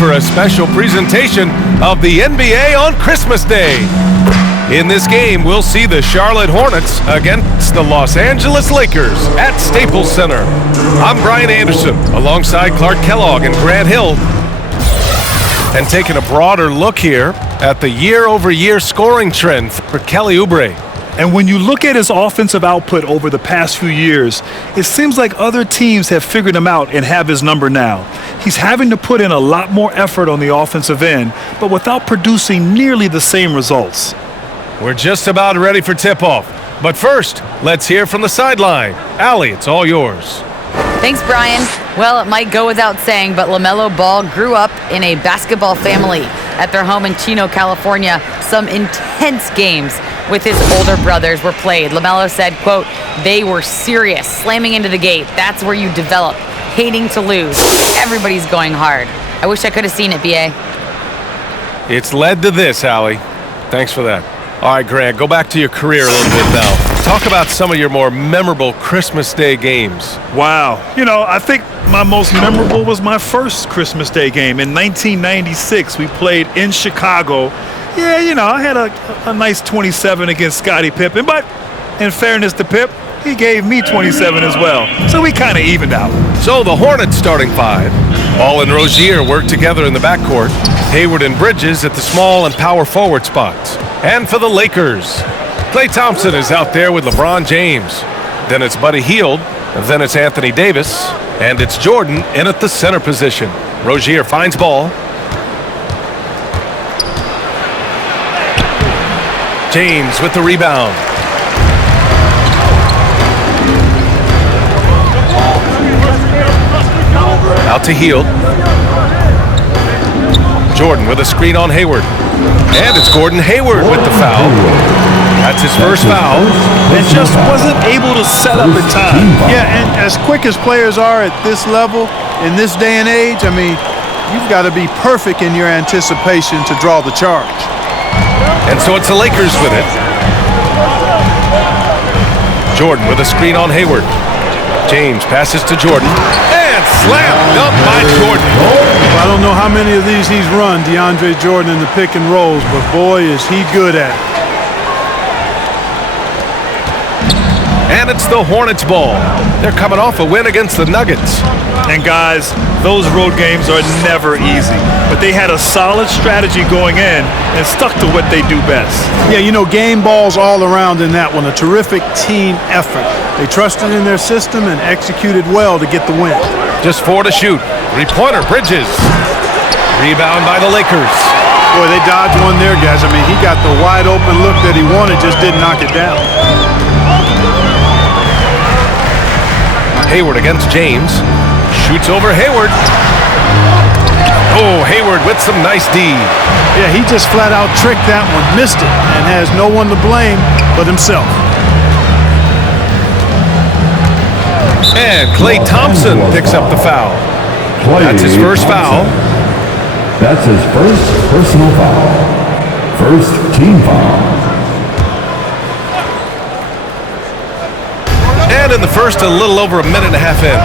for a special presentation of the NBA on Christmas Day. In this game, we'll see the Charlotte Hornets against the Los Angeles Lakers at Staples Center. I'm Brian Anderson, alongside Clark Kellogg and Grant Hill. And taking a broader look here at the year-over-year scoring trend for Kelly Oubre. And when you look at his offensive output over the past few years, it seems like other teams have figured him out and have his number now. He's having to put in a lot more effort on the offensive end, but without producing nearly the same results. We're just about ready for tip-off. But first, let's hear from the sideline. Allie, it's all yours. Thanks, Brian. Well, it might go without saying, but LaMelo Ball grew up in a basketball family. At their home in Chino, California, some intense games with his older brothers were played. LaMelo said, quote, "They were serious, slamming into the gate. That's where you develop, hating to lose. Everybody's going hard." I wish I could have seen it, B.A. It's led to this, Allie. Thanks for that. All right, Grant, go back to your career a little bit now. Talk about some of your more memorable Christmas Day games. Wow. I think my most memorable was my first Christmas Day game. In 1996, we played in Chicago. Yeah, I had a nice 27 against Scottie Pippen, but in fairness to Pip, he gave me 27 as well. So we kind of evened out. So the Hornets starting five. Ball and Rozier work together in the backcourt. Hayward and Bridges at the small and power forward spots. And for the Lakers, Klay Thompson is out there with LeBron James. Then it's Buddy Hield. Then it's Anthony Davis. And it's Jordan in at the center position. Rozier finds ball. James with the rebound. Out to Hield. Jordan with a screen on Hayward. And it's Gordon Hayward with the foul. That's his first foul. And just wasn't able to set up in time. Yeah, and as quick as players are at this level, in this day and age, you've got to be perfect in your anticipation to draw the charge. And so it's the Lakers with it. Jordan with a screen on Hayward. James passes to Jordan. And slammed up by Jordan. I don't know how many of these he's run, DeAndre Jordan, in the pick and rolls, but boy, is he good at it. And it's the Hornets ball. They're coming off a win against the Nuggets. And guys, those road games are never easy. But they had a solid strategy going in and stuck to what they do best. Yeah, game balls all around in that one. A terrific team effort. They trusted in their system and executed well to get the win. Just 4 to shoot. Three-pointer, Bridges. Rebound by the Lakers. Boy, they dodged one there, guys. He got the wide open look that he wanted, just didn't knock it down. Hayward against James. Shoots over Hayward. Oh, Hayward with some nice D. Yeah, he just flat out tricked that one, missed it, and has no one to blame but himself. And Klay Thompson picks up the foul. That's his first foul. That's his first personal foul. First team foul. And in the first, a little over a minute and a half in.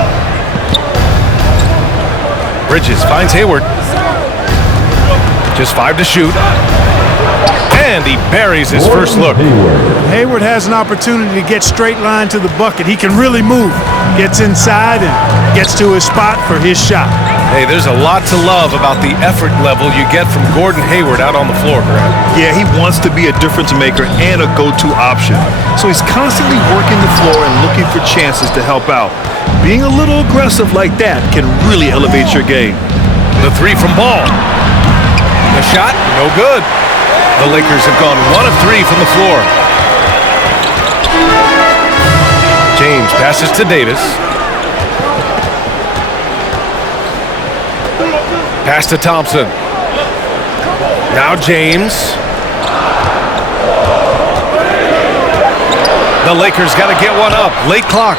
Bridges finds Hayward. Just 5 to shoot. And he buries his first look. Hayward has an opportunity to get straight line to the bucket. He can really move. Gets inside and gets to his spot for his shot. Hey, there's a lot to love about the effort level you get from Gordon Hayward out on the floor, Grant. Yeah, he wants to be a difference maker and a go-to option. So he's constantly working the floor and looking for chances to help out. Being a little aggressive like that can really elevate your game. The three from Ball. The shot, no good. The Lakers have gone 1 of 3 from the floor. James passes to Davis. Pass to Thompson. Now James. The Lakers got to get one up. Late clock.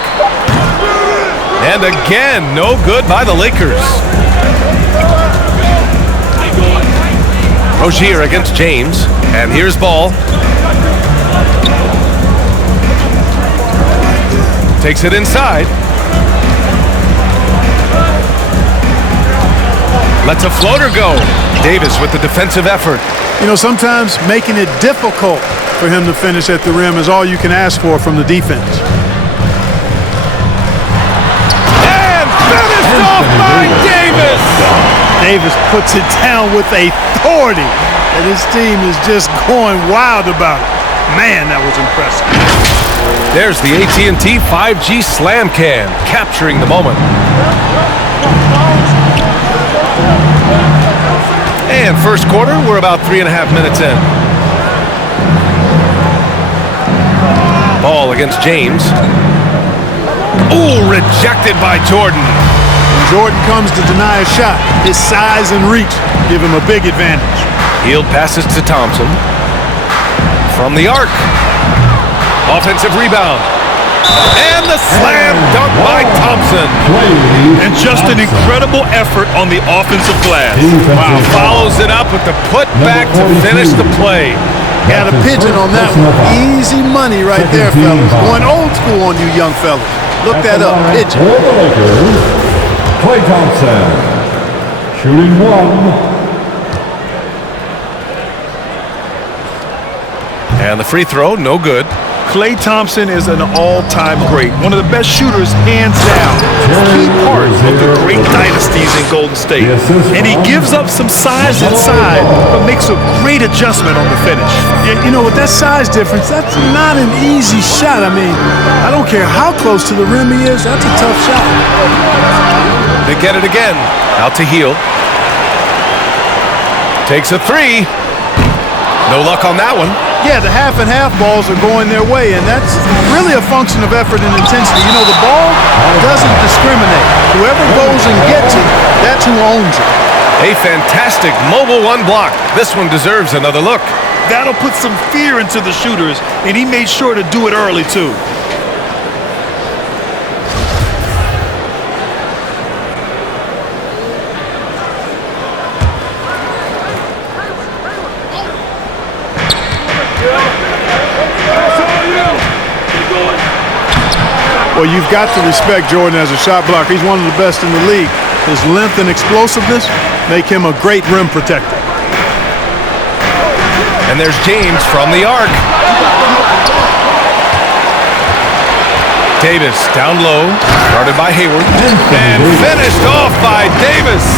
And again, no good by the Lakers. Rozier against James. And here's Ball. Takes it inside. Lets a floater go. Davis with the defensive effort. You know, sometimes making it difficult for him to finish at the rim is all you can ask for from the defense. And finished off by Davis! Davis puts it down with authority, and his team is just going wild about it. Man, that was impressive. There's the AT&T 5G Slam Can, capturing the moment. And first quarter, we're about 3.5 minutes in. Ball against James. Ooh, rejected by Jordan. When Jordan comes to deny a shot, his size and reach give him a big advantage. Healed passes to Thompson. From the arc. Offensive rebound. And the slam dunk by Thompson. And just an incredible effort on the offensive glass. Wow, follows it up with the putback to finish the play. Got a pigeon on that one. Easy money right there, fellas. Going old school on you young fellas. Look that up, pigeon. For the Lakers, Klay Thompson, shooting 1. And the free throw, no good. Klay Thompson is an all-time great, one of the best shooters, hands down. Key part of the great dynasties in Golden State. And he gives up some size inside, but makes a great adjustment on the finish. You know, with that size difference, that's not an easy shot. I mean, I don't care how close to the rim he is, that's a tough shot. They get it again. Out to Heel. Takes a three. No luck on that one. Yeah, the half and half balls are going their way, and that's really a function of effort and intensity. You know, the ball doesn't discriminate. Whoever goes and gets it, that's who owns it. A fantastic mobile one block. This one deserves another look. That'll put some fear into the shooters, and he made sure to do it early, too. Well, you've got to respect Jordan as a shot blocker. He's one of the best in the league. His length and explosiveness make him a great rim protector. And there's James from the arc. Davis down low, started by Hayward, and finished off by Davis.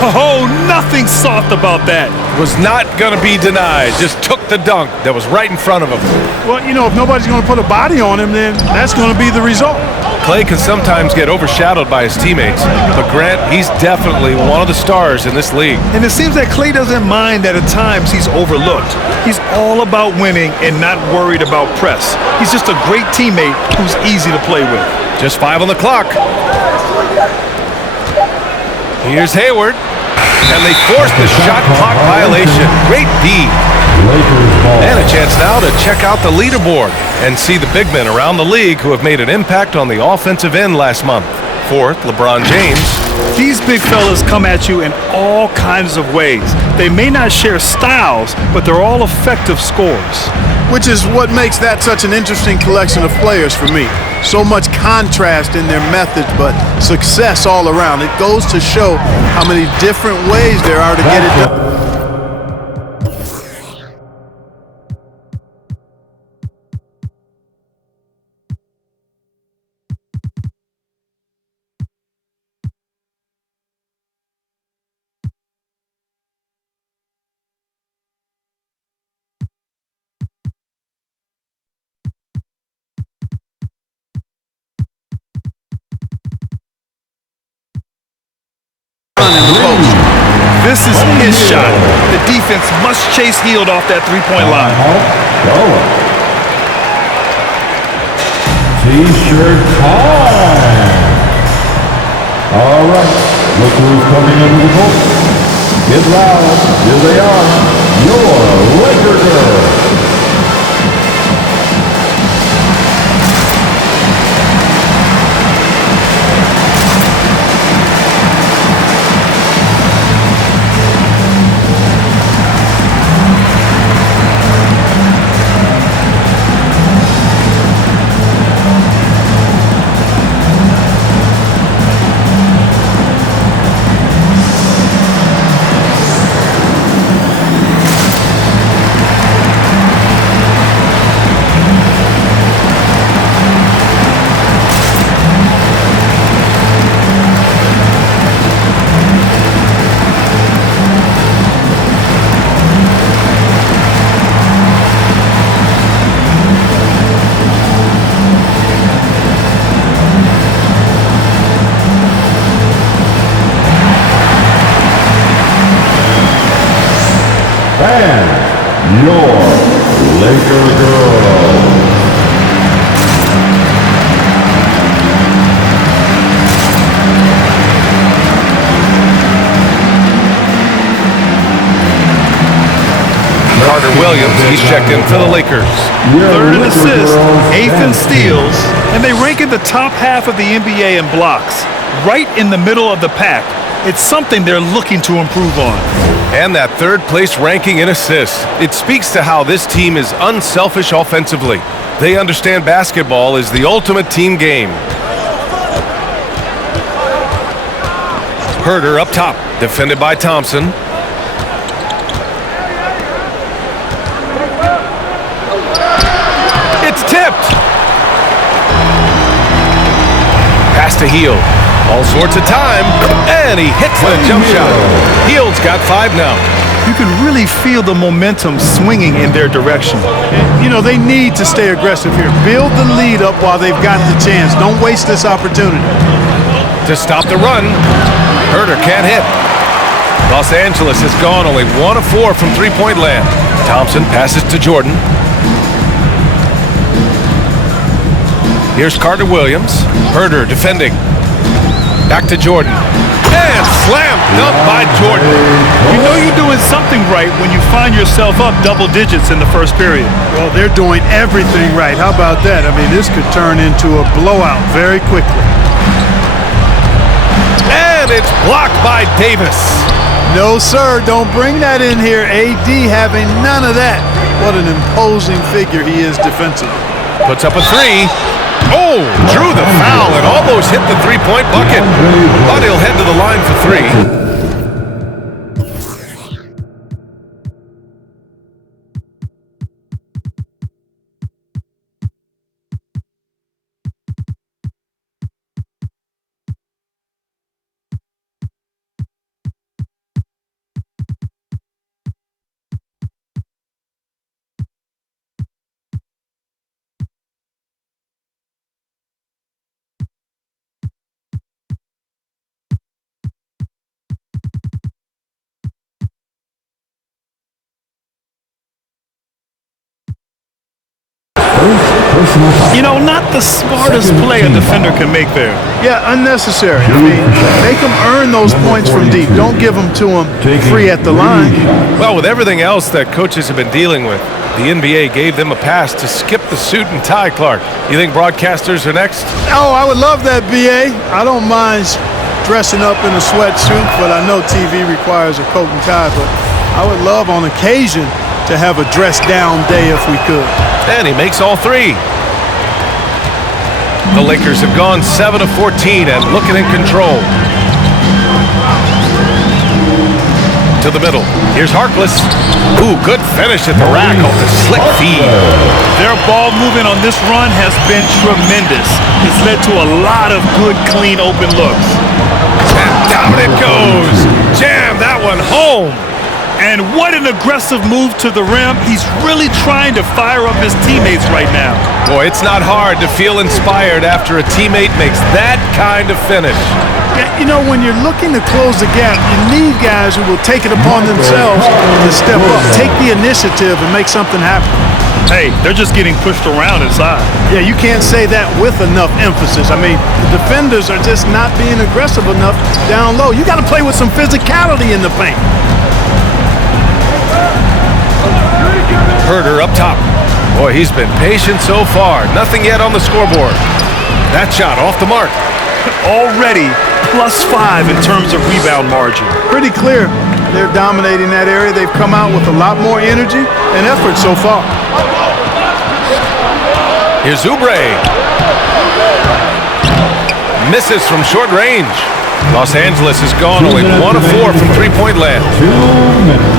Oh, nothing soft about that. Was not going to be denied, just took the dunk that was right in front of him. Well, you know, if nobody's going to put a body on him, then that's going to be the result. Klay can sometimes get overshadowed by his teammates, but Grant, he's definitely one of the stars in this league. And it seems that Klay doesn't mind that at times he's overlooked. He's all about winning and not worried about press. He's just a great teammate who's easy to play with. Just 5 on the clock. Here's Hayward, and they forced the shot clock violation. Great D. And a chance now to check out the leaderboard and see the big men around the league who have made an impact on the offensive end last month. Fourth, LeBron James. These big fellas come at you in all kinds of ways. They may not share styles, but they're all effective scorers. Which is what makes that such an interesting collection of players for me. So much contrast in their methods, but success all around. It goes to show how many different ways there are to get it done. This is his shot. The defense must chase Hield off that three-point line. T-shirt time. All right, look who's coming into the court. Get loud. Here they are, your Laker girls. your Laker girl. Carter Williams, he's checked in for the Lakers. Third in assists, eighth in steals, and they rank in the top half of the NBA in blocks, right in the middle of the pack. It's something they're looking to improve on. And that third place ranking in assists. It speaks to how this team is unselfish offensively. They understand basketball is the ultimate team game. Herder up top, defended by Thompson. It's tipped. Pass to Hield. All sorts of time, and he hits the jump shot. Hield's got 5 now. You can really feel the momentum swinging in their direction. You know, they need to stay aggressive here. Build the lead up while they've got the chance. Don't waste this opportunity. To stop the run, Herder can't hit. Los Angeles has gone only 1 of 4 from three-point land. Thompson passes to Jordan. Here's Carter Williams. Herder defending. Back to Jordan. And slam dunk by Jordan. You know you're doing something right when you find yourself up double digits in the first period. Well, they're doing everything right. How about that? I mean, this could turn into a blowout very quickly. And it's blocked by Davis. No, sir. Don't bring that in here. AD having none of that. What an imposing figure he is defensively. Puts up a 3. Oh, drew the foul and almost hit the three-point bucket. But he'll head to the line for 3. You know, not the smartest play a defender can make there. Yeah, unnecessary. I mean, make them earn those points from deep. Don't give them to them free at the line. Well, with everything else that coaches have been dealing with, the NBA gave them a pass to skip the suit and tie, Clark. You think broadcasters are next? Oh, I would love that, BA. I don't mind dressing up in a sweatsuit, but I know TV requires a coat and tie. But I would love on occasion to have a dress-down day if we could. And he makes all 3. The Lakers have gone 7 of 14 and looking in control. To the middle. Here's Harkless. Ooh, good finish at the rack off the slick feed. Their ball movement on this run has been tremendous. It's led to a lot of good, clean, open looks. And down it goes. Jam that one home. And what an aggressive move to the rim. He's really trying to fire up his teammates right now. Boy, it's not hard to feel inspired after a teammate makes that kind of finish. Yeah, you know, when you're looking to close the gap, you need guys who will take it upon themselves to step up, take the initiative, and make something happen. Hey, they're just getting pushed around inside. Yeah, you can't say that with enough emphasis. I mean, the defenders are just not being aggressive enough down low. You got to play with some physicality in the paint. Herder up top. Boy, he's been patient so far. Nothing yet on the scoreboard. That shot off the mark. Already +5 in terms of rebound margin. Pretty clear they're dominating that area. They've come out with a lot more energy and effort so far. Here's Oubre. Misses from short range. Los Angeles has gone only 1 of 4 from three-point land. 2 minutes.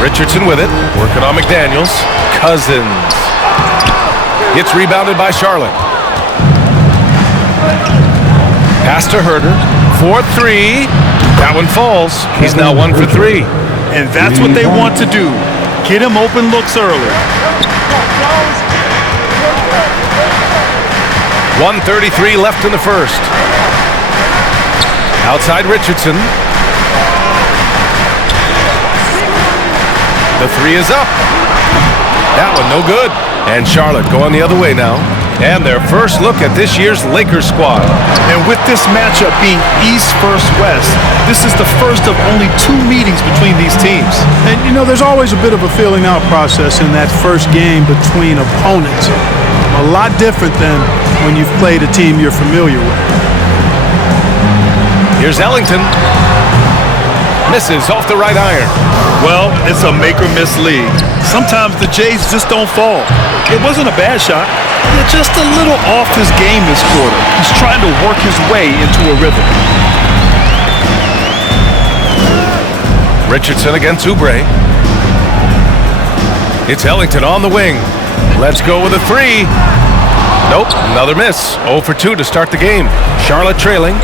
Richardson with it, working on McDaniels. Cousins gets rebounded by Charlotte. Pass to Herder. 4-3. That one falls. He's now 1 for 3. And that's what they want to do. Get him open looks early. 1:33 left in the first. Outside Richardson. The three is up. That one no good. And Charlotte going the other way now. And their first look at this year's Lakers squad. And with this matchup being East versus West, this is the first of only 2 meetings between these teams. And, you know, there's always a bit of a feeling out process in that first game between opponents. A lot different than when you've played a team you're familiar with. Here's Ellington. Misses off the right iron. Well, it's a make-or-miss league. Sometimes the Jays just don't fall. It wasn't a bad shot. They're just a little off his game this quarter. He's trying to work his way into a rhythm. Richardson against Oubre. It's Ellington on the wing. Let's go with a three. Nope, another miss. 0 for 2 to start the game. Charlotte trailing.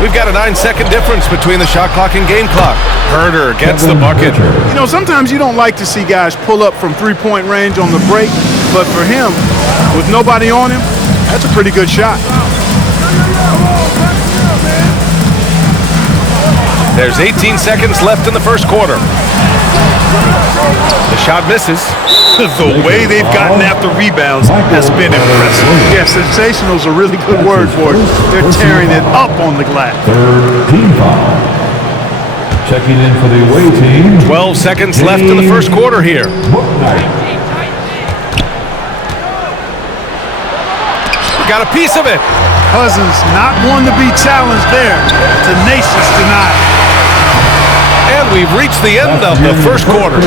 We've got a 9-second difference between the shot clock and game clock. Herder gets the bucket. You know, sometimes you don't like to see guys pull up from three-point range on the break, but for him, with nobody on him, that's a pretty good shot. There's 18 seconds left in the first quarter. The shot misses. The way they've gotten after rebounds has been impressive. Yeah, sensational is a really good word for it. They're tearing it up on the glass. Third team foul. Checking in for the away team. 12 seconds left in the first quarter here. Got a piece of it. Cousins not one to be challenged there. Tenacious denial. And we've reached the end of the first quarter.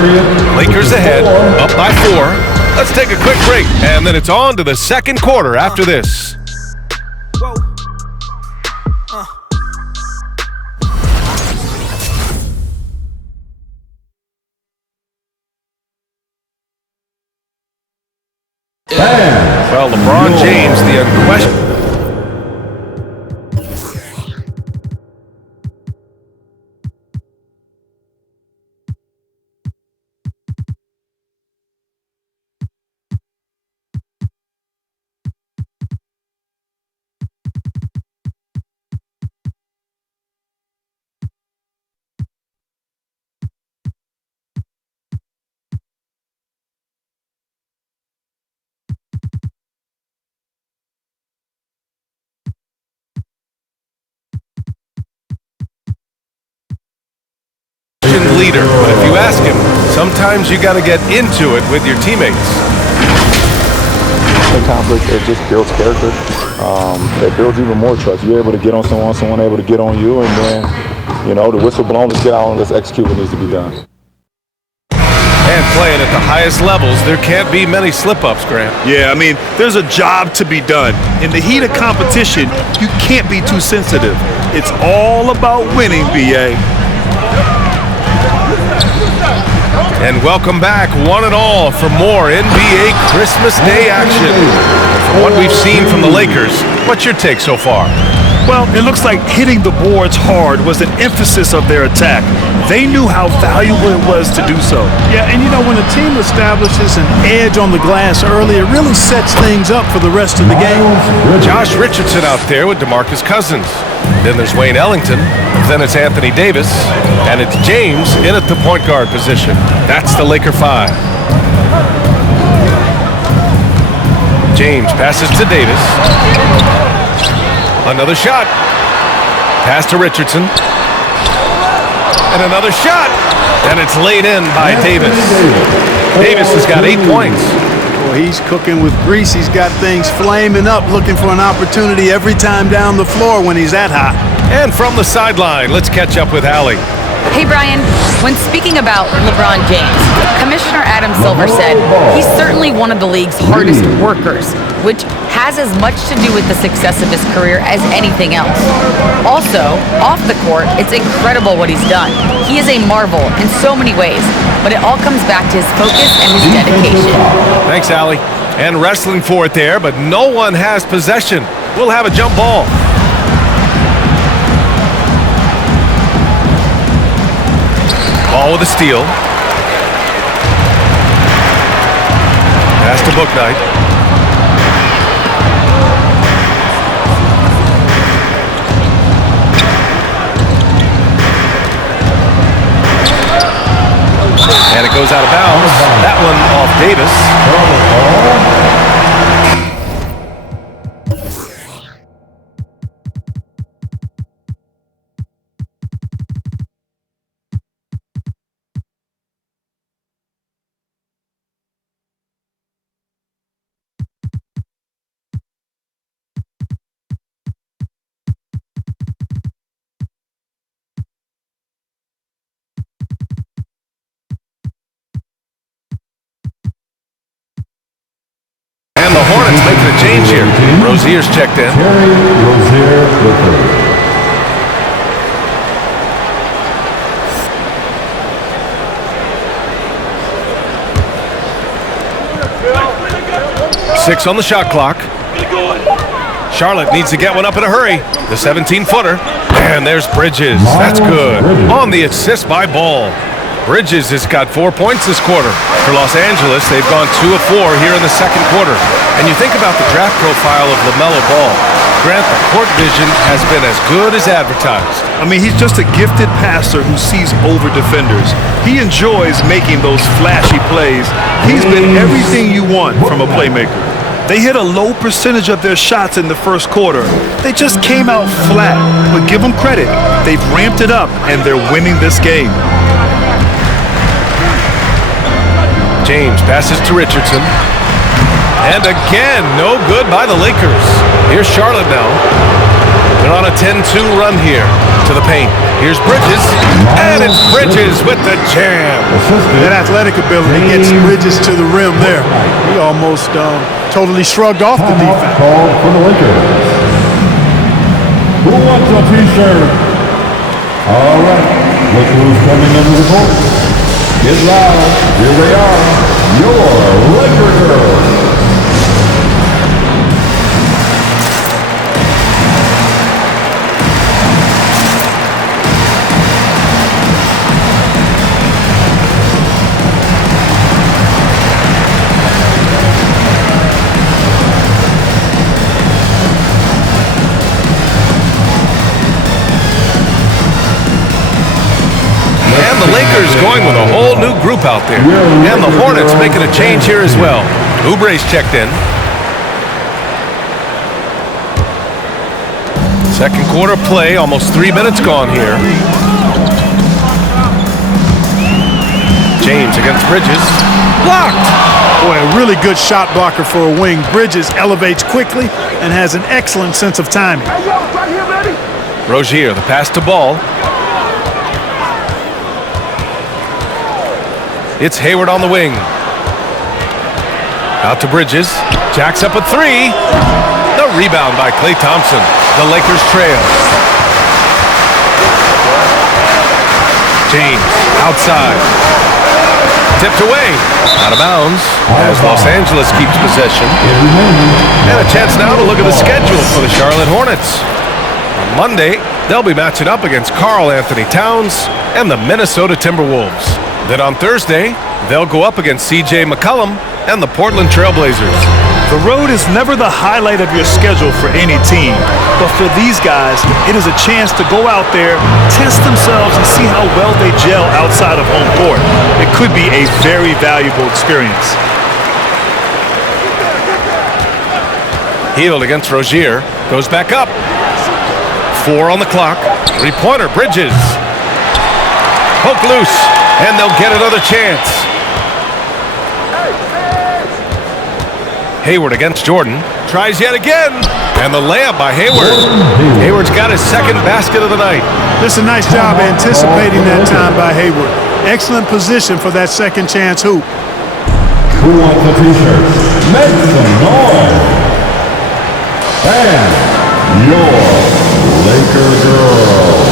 Lakers ahead, up by 4. Let's take a quick break, and then it's on to the second quarter after this. Well, LeBron James, the unquestioned. Leader, but if you ask him, sometimes you got to get into it with your teammates. Sometimes it just builds character. It builds even more trust. You're able to get on someone able to get on you, and then, you know, the whistle blown, let's get out and let's execute what needs to be done. And playing at the highest levels, there can't be many slip-ups, Grant. Yeah, I mean, there's a job to be done. In the heat of competition, you can't be too sensitive. It's all about winning, BA. And welcome back, one and all, for more NBA Christmas Day action. From what we've seen from the Lakers, what's your take so far? Well, it looks like hitting the boards hard was an emphasis of their attack. They knew how valuable it was to do so. Yeah, and you know, when a team establishes an edge on the glass early, it really sets things up for the rest of the game. Josh Richardson out there with DeMarcus Cousins. Then there's Wayne Ellington. Then it's Anthony Davis. And it's James in at the point guard position. That's the Laker 5. James passes to Davis. Another shot. Pass to Richardson. And another shot. And it's laid in by Davis. Davis has got 8 points. Well, he's cooking with grease. He's got things flaming up, looking for an opportunity every time down the floor when he's that hot. And from the sideline, let's catch up with Allie. Hey, Brian, when speaking about LeBron James, Commissioner Adam Silver said he's certainly one of the league's hardest workers, which has as much to do with the success of his career as anything else. Also, off the court, it's incredible what he's done. He is a marvel in so many ways, but it all comes back to his focus and his dedication. Thanks, Allie. And wrestling for it there, but no one has possession. We'll have a jump ball. Ball with a steal. Pass to Bouknight. And it goes out of bounds. change here. Rozier's checked in. Terry Rozier III. Six on the shot clock. Charlotte needs to get one up in a hurry. The 17-footer. And there's Bridges. That's good. On the assist by Ball. Bridges has got 4 points this quarter. For Los Angeles, they've gone 2 of 4 here in the second quarter. And you think about the draft profile of LaMelo Ball. Grant, the court vision has been as good as advertised. I mean, he's just a gifted passer who sees over defenders. He enjoys making those flashy plays. He's been everything you want from a playmaker. They hit a low percentage of their shots in the first quarter. They just came out flat, but give them credit. They've ramped it up, and they're winning this game. James passes to Richardson. And again, no good by the Lakers. Here's Charlotte now. They're on a 10-2 run here to the paint. Here's Bridges, and it's Bridges with the jam. That athletic ability gets Bridges to the rim there. He almost totally shrugged off the defense. Called for the Lakers. Who wants a t-shirt? All right, look who's coming into the court. Get loud. Here they are, your Laker girls. The Lakers going with a whole new group out there. And the Hornets making a change here as well. Oubre's checked in. Second quarter play, almost 3 minutes gone here. James against Bridges. Blocked! Boy, a really good shot blocker for a wing. Bridges elevates quickly and has an excellent sense of timing. Rozier, the pass to Ball. It's Hayward on the wing. Out to Bridges. Jacks up a three. The rebound by Klay Thompson. The Lakers trail. James outside. Tipped away. Out of bounds as Los Angeles keeps possession. And a chance now to look at the schedule for the Charlotte Hornets. On Monday, they'll be matching up against Karl Anthony Towns and the Minnesota Timberwolves. Then on Thursday, they'll go up against C.J. McCollum and the Portland Trail Blazers. The road is never the highlight of your schedule for any team, but for these guys, it is a chance to go out there, test themselves, and see how well they gel outside of home court. It could be a very valuable experience. Hield against Rozier. Goes back up. 4 on the clock. Three-pointer, Bridges. Poke loose. And they'll get another chance. Hayward against Jordan. Tries yet again. And the layup by Hayward. Hayward's got his second basket of the night. Just a nice job anticipating that time by Hayward. Excellent position for that second chance hoop. Who wants a t-shirt? Make some noise. And your Laker girls.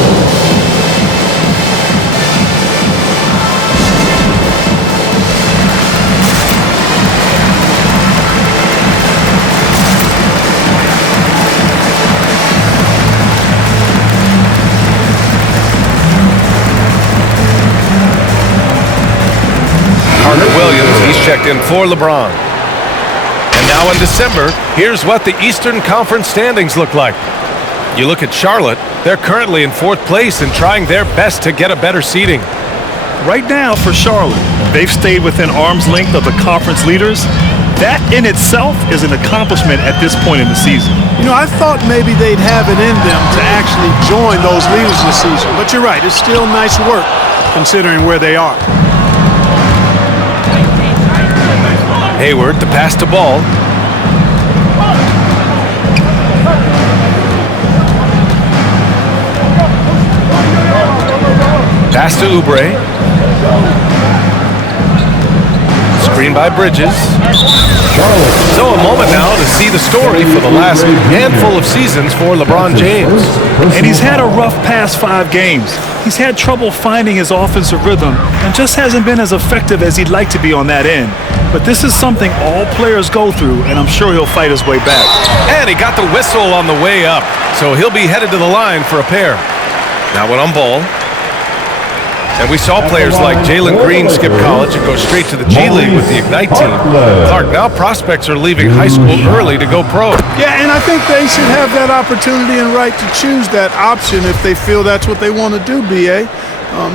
He's checked in for LeBron. And now in December, here's what the Eastern Conference standings look like. You look at Charlotte, they're currently in 4th place and trying their best to get a better seeding. Right now for Charlotte, they've stayed within arm's length of the conference leaders. That in itself is an accomplishment at this point in the season. You know, I thought maybe they'd have it in them to actually join those leaders this season. But you're right, it's still nice work considering where they are. Hayward, the pass to Ball. Pass to Oubre. Screen by Bridges. So a moment now to see the story for the last handful of seasons for LeBron James. And he's had a rough past 5 games. He's had trouble finding his offensive rhythm and just hasn't been as effective as he'd like to be on that end. But this is something all players go through, and I'm sure he'll fight his way back. And he got the whistle on the way up, so he'll be headed to the line for a pair. Now one on ball. And we saw players like Jalen Green skip college and go straight to the G League with the Ignite team. Clark, now prospects are leaving high school early to go pro. Yeah, and I think they should have that opportunity and right to choose that option if they feel that's what they want to do, B.A.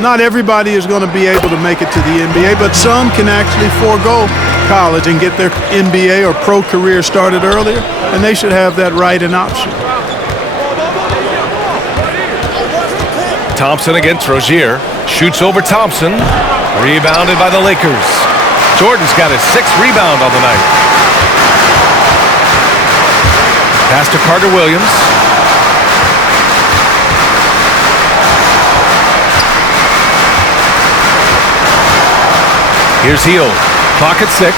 Not everybody is going to be able to make it to the NBA, but some can actually forego college and get their NBA or pro career started earlier, and they should have that right and option. Thompson against Rozier. Shoots over Thompson. Rebounded by the Lakers. Jordan's got his 6th rebound on the night. Pass to Carter Williams. Here's Hield. Clock at 6.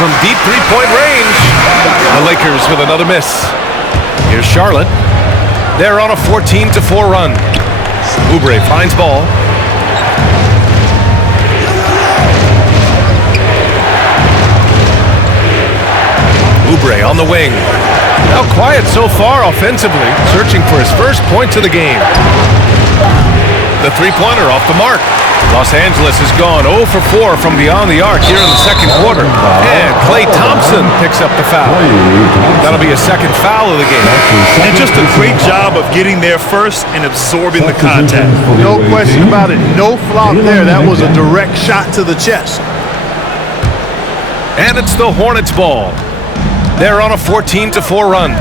From deep three-point range. The Lakers with another miss. Here's Charlotte. They're on a 14-4 run. Oubre finds ball. Oubre on the wing. Now quiet so far offensively, searching for his first points of the game. The three-pointer off the mark. Los Angeles has gone 0 for 4 from beyond the arc here in the second quarter. And Klay Thompson picks up the foul. That'll be a second foul of the game. And just a great job of getting there first and absorbing the contact. No question about it. No flop there. That was a direct shot to the chest. And it's the Hornets ball. They're on a 14-4 run.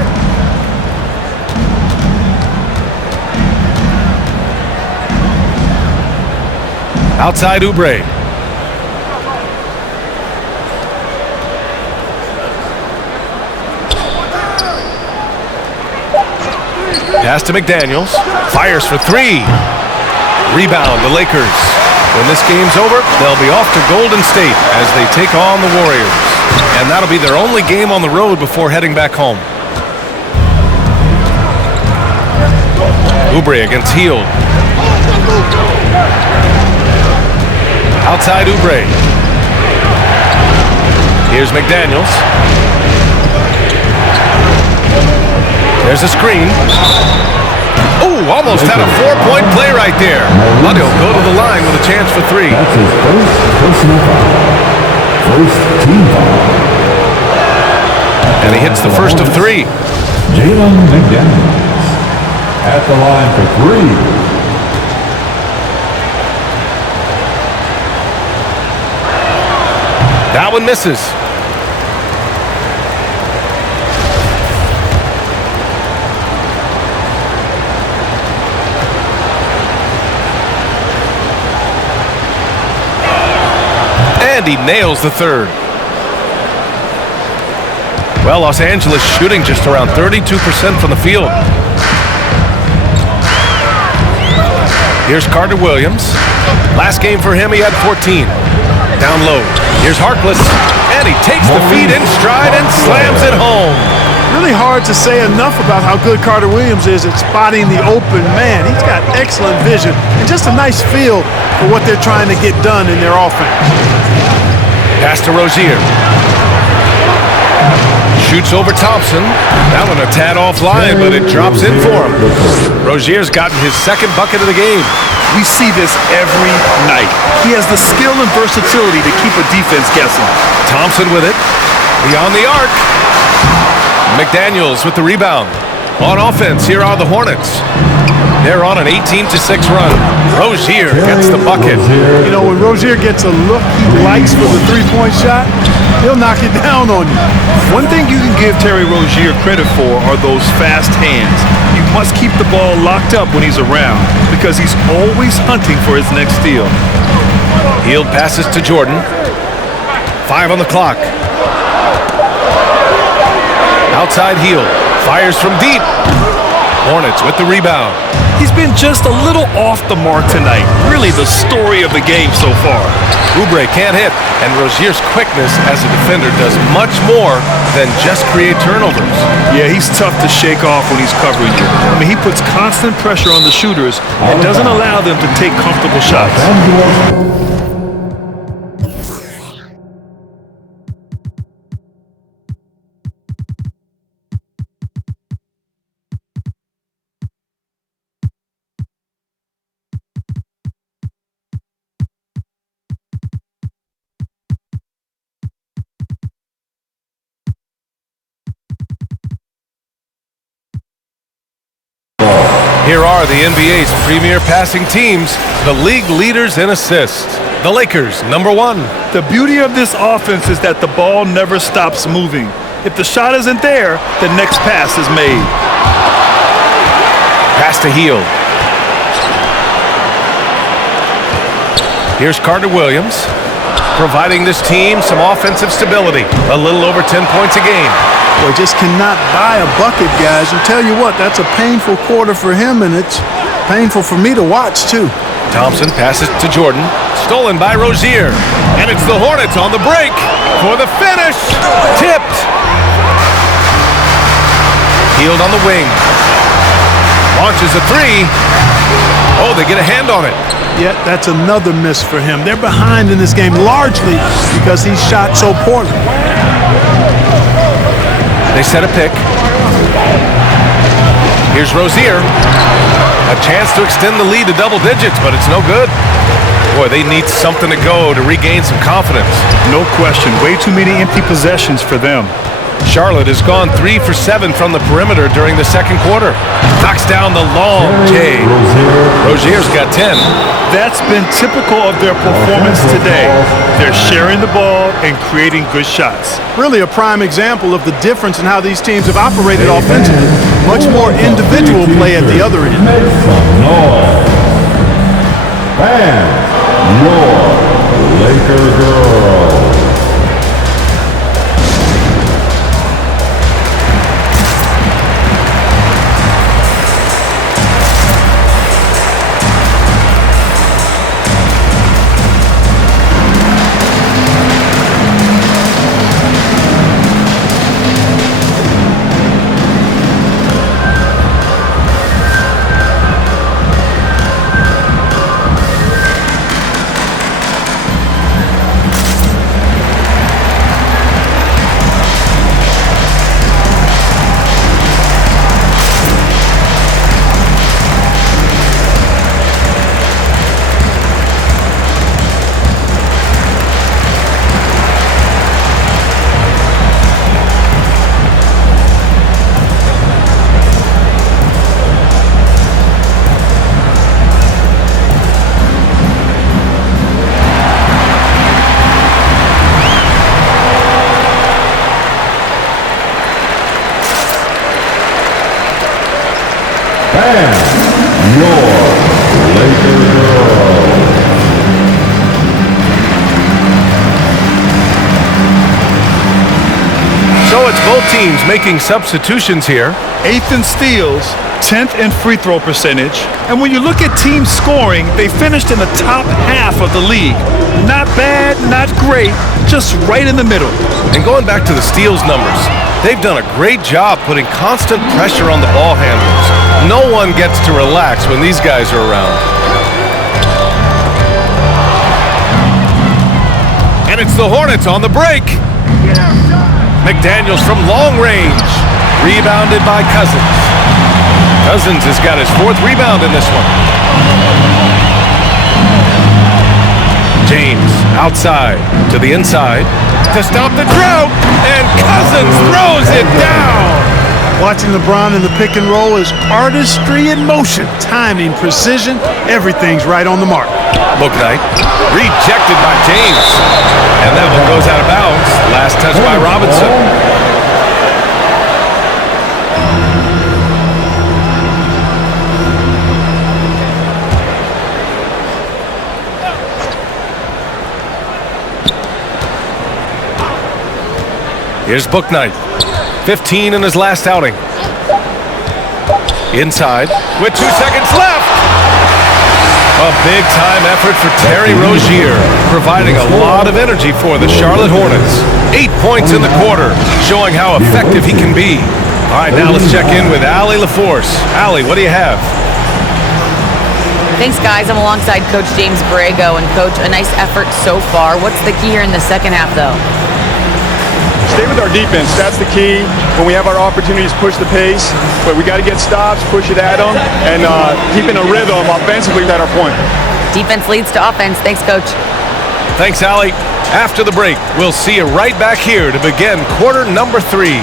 Outside Oubre. Pass to McDaniels. Fires for 3. Rebound, the Lakers. When this game's over, they'll be off to Golden State as they take on the Warriors. And that'll be their only game on the road before heading back home. Oubre against Hield. Outside Oubre. Here's McDaniels. There's a screen. Oh, almost had a 4-point play right there. But he'll go to the line with a chance for 3. That's his first personal foul. First team foul. And he hits the first of 3. Jalen McDaniels at the line for 3. That one misses. And he nails the third. Well, Los Angeles shooting just around 32% from the field. Here's Carter Williams. Last game for him, he had 14. Down low. Here's Harkless, and he takes the feed in stride and slams it home. Really hard to say enough about how good Carter Williams is at spotting the open man. He's got excellent vision and just a nice feel for what they're trying to get done in their offense. Pass to Rozier. Shoots over Thompson. That one a tad offline, but it drops in for him. Rozier's gotten his 2nd bucket of the game. We see this every night. He has the skill and versatility to keep a defense guessing. Thompson with it. Beyond the arc. McDaniels with the rebound. On offense, here are the Hornets. They're on an 18-6 run. Rozier gets the bucket. You know, when Rozier gets a look he likes for the three-point shot, he'll knock it down on you. One thing you can give Terry Rozier credit for are those fast hands. You must keep the ball locked up when he's around because he's always hunting for his next steal. Hield passes to Jordan. 5 on the clock. Outside Hield. Fires from deep. Hornets with the rebound. He's been just a little off the mark tonight. Really the story of the game so far. Oubre can't hit, and Rozier's quickness as a defender does much more than just create turnovers. Yeah, he's tough to shake off when he's covering you. I mean, he puts constant pressure on the shooters and doesn't allow them to take comfortable shots. Here are the NBA's premier passing teams, the league leaders in assists. The Lakers, number 1. The beauty of this offense is that the ball never stops moving. If the shot isn't there, the next pass is made. Pass to Hield. Here's Carter Williams, providing this team some offensive stability. A little over 10 points a game. Boy, just cannot buy a bucket, guys. And tell you what, that's a painful quarter for him, and it's painful for me to watch, too. Thompson passes to Jordan. Stolen by Rozier. And it's the Hornets on the break for the finish. Tipped. Hield on the wing. Launches a three. Oh, they get a hand on it. Yeah, that's another miss for him. They're behind in this game largely because he shot so poorly. They set a pick. Here's Rozier. A chance to extend the lead to double digits, but it's no good. Boy, they need something to go to regain some confidence. No question. Way too many empty possessions for them. Charlotte has gone 3 for 7 from the perimeter during the second quarter. Knocks down the long J. Rozier's got 10. That's been typical of their performance today. They're sharing the ball and creating good shots. Really a prime example of the difference in how these teams have operated offensively. Much more individual play at the other end. Make some noise. Fans, your Laker girls. So it's both teams making substitutions here. 8th in steals, 10th in free throw percentage. And when you look at team scoring, they finished in the top half of the league. Not bad, not great, just right in the middle. And going back to the steals numbers, they've done a great job putting constant pressure on the ball handlers. No one gets to relax when these guys are around. And it's the Hornets on the break. McDaniels from long range. Rebounded by Cousins. Cousins has got his 4th rebound in this one. James outside to the inside to stop the drought, and Cousins throws it down. Watching LeBron in the pick and roll is artistry in motion. Timing, precision, everything's right on the mark. Bouknight rejected by James, and that one goes out of bounds. Last touch by Robinson. Here's Bouknight, 15 in his last outing. Inside with 2 seconds left. A big-time effort for Terry Rozier, providing a lot of energy for the Charlotte Hornets. 8 points in the quarter, showing how effective he can be. All right, now let's check in with Allie LaForce. Allie, what do you have? Thanks, guys. I'm alongside Coach James Borrego. And, Coach, a nice effort so far. What's the key here in the second half, though? Stay with our defense. That's the key. When we have our opportunities, push the pace. But we got to get stops, push it at them, and keeping a rhythm offensively at our point. Defense leads to offense. Thanks, Coach. Thanks, Allie. After the break, we'll see you right back here to begin quarter number 3.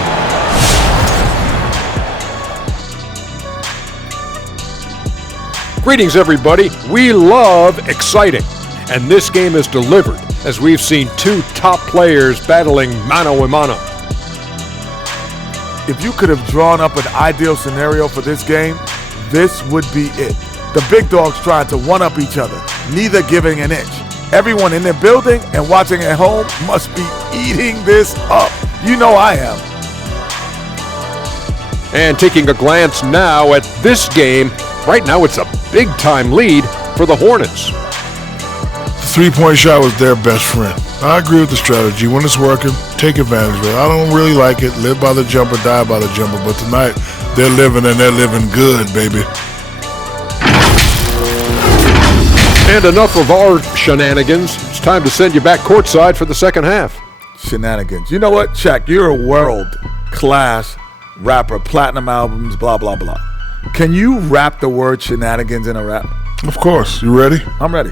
Greetings, everybody. We love exciting, and this game is delivered as we've seen 2 top players battling mano a mano. If you could have drawn up an ideal scenario for this game, this would be it. The big dogs trying to one-up each other, neither giving an inch. Everyone in their building and watching at home must be eating this up. You know I am. And taking a glance now at this game, right now it's a big-time lead for the Hornets. The three-point shot was their best friend. I agree with the strategy. When it's working, take advantage of it. I don't really like it. Live by the jumper, die by the jumper. But tonight, they're living, and they're living good, baby. And enough of our shenanigans. It's time to send you back courtside for the second half. Shenanigans. You know what, Shaq? You're a world-class rapper, platinum albums, blah, blah, blah. Can you rap the word shenanigans in a rap? Of course. You ready? I'm ready.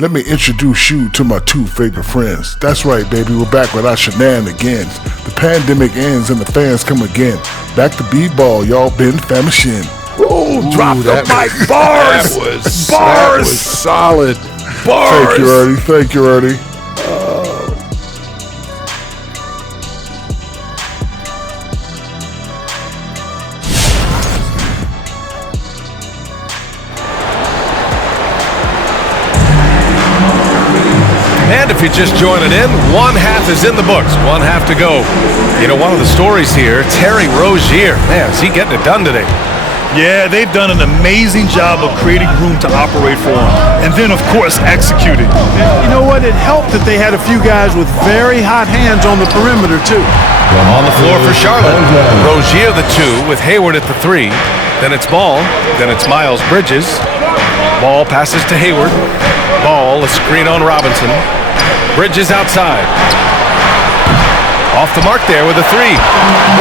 Let me introduce you to my 2 favorite friends. That's right, baby. We're back with our shenanigans. The pandemic ends and the fans come again. Back to b-ball, y'all been famishing. Ooh, drop the mic. Bars! Bars! That was solid. Bars! Thank you, Ernie. Thank you, Ernie. And if you're just joining in, 1 half is in the books, 1 half to go. You know, one of the stories here, Terry Rozier. Man, is he getting it done today? Yeah, they've done an amazing job of creating room to operate for him. And then, of course, executing. You know what? It helped that they had a few guys with very hot hands on the perimeter, too. On the floor for Charlotte. Rozier the 2 with Hayward at the 3. Then it's Ball. Then it's Miles Bridges. Ball passes to Hayward. Ball, a screen on Robinson. Bridges outside. Off the mark there with a 3.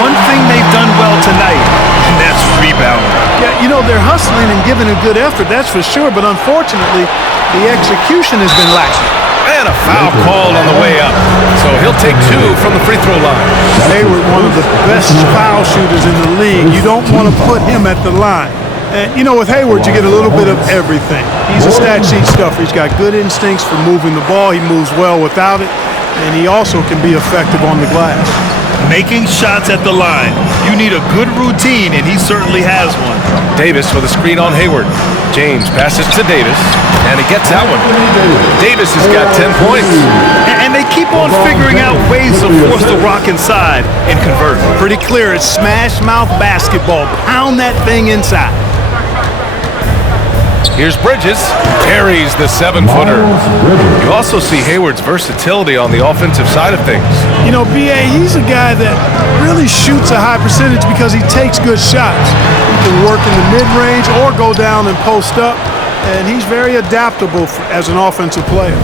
One thing they've done well tonight, and that's rebounding. Yeah, you know, they're hustling and giving a good effort, that's for sure, but unfortunately, the execution has been lacking. And a foul called on the way up. So he'll take 2 from the free throw line. Hayward, one of the best foul shooters in the league. You don't want to put him at the line. And, you know, with Hayward, you get a little bit of everything. He's a stat sheet stuffer. He's got good instincts for moving the ball. He moves well without it. And he also can be effective on the glass. Making shots at the line. You need a good routine, and he certainly has one. Davis with a screen on Hayward. James passes to Davis, and he gets that one. Davis has got 10 points. And they keep on figuring out ways to force the rock inside and convert. Pretty clear. It's smash mouth basketball. Pound that thing inside. Here's Bridges, carries the 7-footer. You also see Hayward's versatility on the offensive side of things. You know, B.A., he's a guy that really shoots a high percentage because he takes good shots. He can work in the mid-range or go down and post up, and he's very adaptable as an offensive player.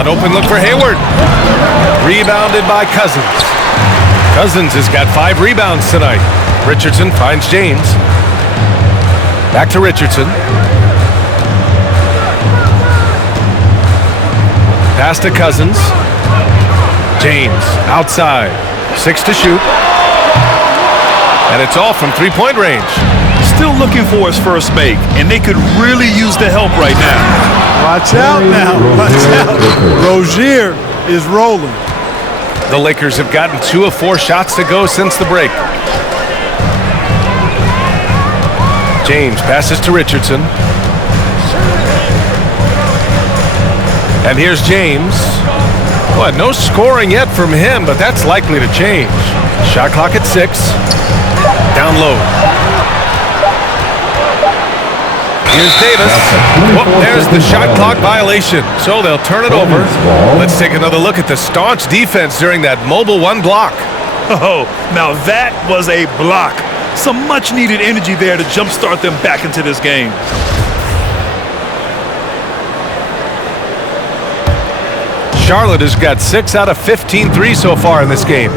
An open look for Hayward. Rebounded by Cousins. Cousins has got 5 rebounds tonight. Richardson finds James. Back to Richardson. Pass to Cousins. James outside. 6 to shoot. And it's off from 3-point range. Still looking for his first make, and they could really use the help right now. Watch out now. Watch out. Rozier is rolling. The Lakers have gotten 2 of 4 shots to go since the break. James passes to Richardson. And here's James. Well, no scoring yet from him, but that's likely to change. Shot clock at 6. Down low. Here's Davis. Whoop, there's the shot clock violation. So they'll turn it over. Let's take another look at the staunch defense during that mobile one block. Oh, now that was a block. Some much-needed energy there to jumpstart them back into this game. Charlotte has got 6 out of 15 threes so far in this game.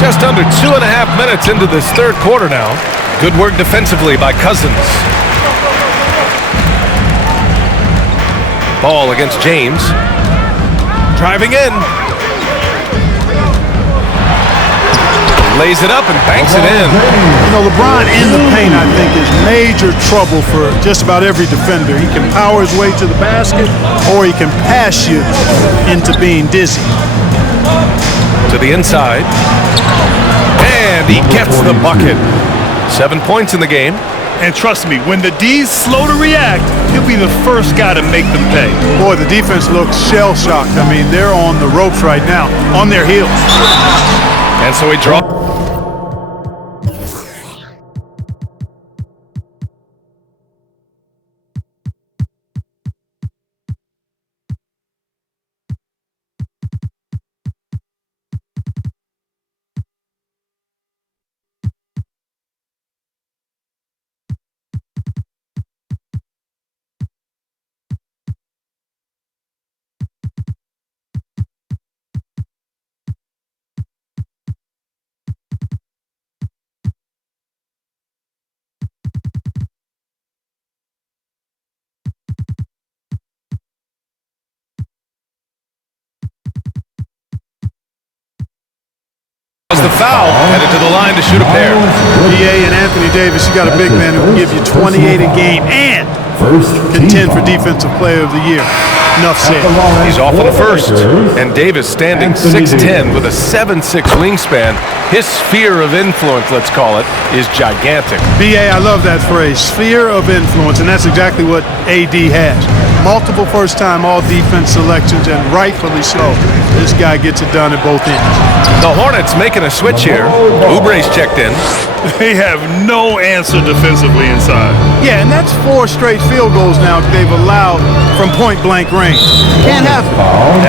Just under 2.5 minutes into this third quarter now. Good work defensively by Cousins. Ball against James. Driving in. Lays it up and banks it in. You know, LeBron in the paint, I think, is major trouble for just about every defender. He can power his way to the basket, or he can pass you into being dizzy. To the inside. And he gets the bucket. 7 points in the game. And trust me, when the D's slow to react, he'll be the first guy to make them pay. Boy, the defense looks shell-shocked. I mean, they're on the ropes right now, on their heels. And so he draws. The foul, headed to the line to shoot a pair. BA and Anthony Davis, you got a big man who will give you 28 a game and contend for Defensive Player of the Year. Enough said. He's off on the first. And Davis standing 6'10" with a 7'6" wingspan. His sphere of influence, let's call it, is gigantic. BA, I love that phrase, sphere of influence, and that's exactly what AD has. Multiple first-time all-defense selections, and rightfully so. This guy gets it done at both ends. The Hornets making a switch here. Oubre's checked in. They have no answer defensively inside. Yeah, and that's 4 straight field goals now they've allowed from point-blank range. Can't have it.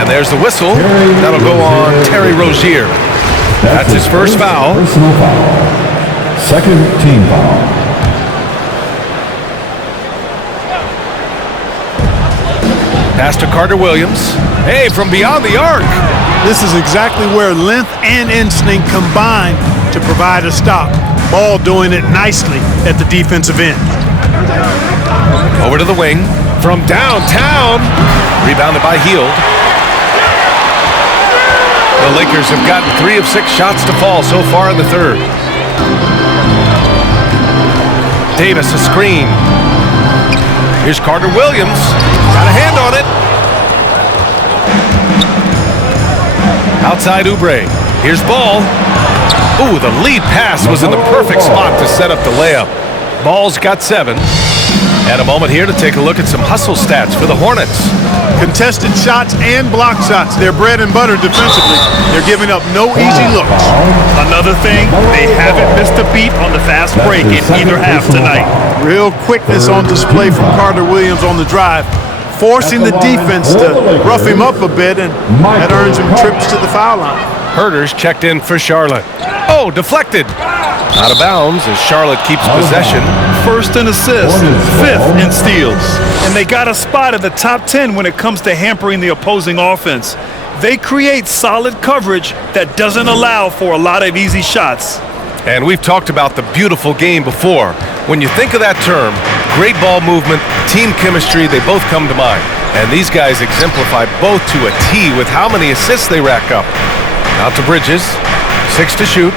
And there's the whistle. That'll go on Terry Rozier. That's his first foul. Personal foul. Second team foul. Pass to Carter Williams. Hey, from beyond the arc. This is exactly where length and instinct combine to provide a stop. Ball doing it nicely at the defensive end. Over to the wing. From downtown. Rebounded by Hield. The Lakers have gotten 3 of 6 shots to fall so far in the third. Davis a screen. Here's Carter Williams. Got a hand on it. Outside Oubre. Here's Ball. Ooh, the lead pass was in the perfect spot to set up the layup. Ball's got 7. And a moment here to take a look at some hustle stats for the Hornets. Contested shots and block shots. They're bread and butter defensively. They're giving up no easy looks. Another thing, they haven't missed a beat on the fast break in either half tonight. Real quickness on display from Carter Williams on the drive, forcing the defense to rough him up a bit, and that earns him trips to the foul line. Herter's checked in for Charlotte. Oh, deflected. Out of bounds as Charlotte keeps possession. First in assists, 5th in steals. And they got a spot in the top 10 when it comes to hampering the opposing offense. They create solid coverage that doesn't allow for a lot of easy shots. And we've talked about the beautiful game before. When you think of that term, great ball movement, team chemistry, they both come to mind. And these guys exemplify both to a T with how many assists they rack up. Out to Bridges, 6 to shoot.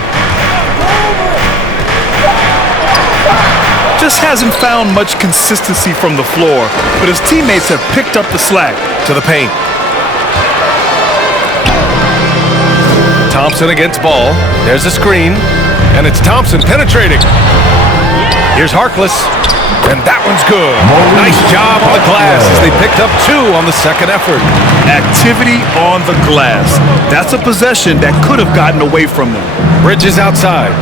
Just hasn't found much consistency from the floor, but his teammates have picked up the slack. To the paint. Thompson against Ball. There's a screen, and it's Thompson penetrating. Here's Harkless, and that one's good. Nice job on the glass as they picked up 2 on the second effort. Activity on the glass. That's a possession that could have gotten away from them. Bridges outside.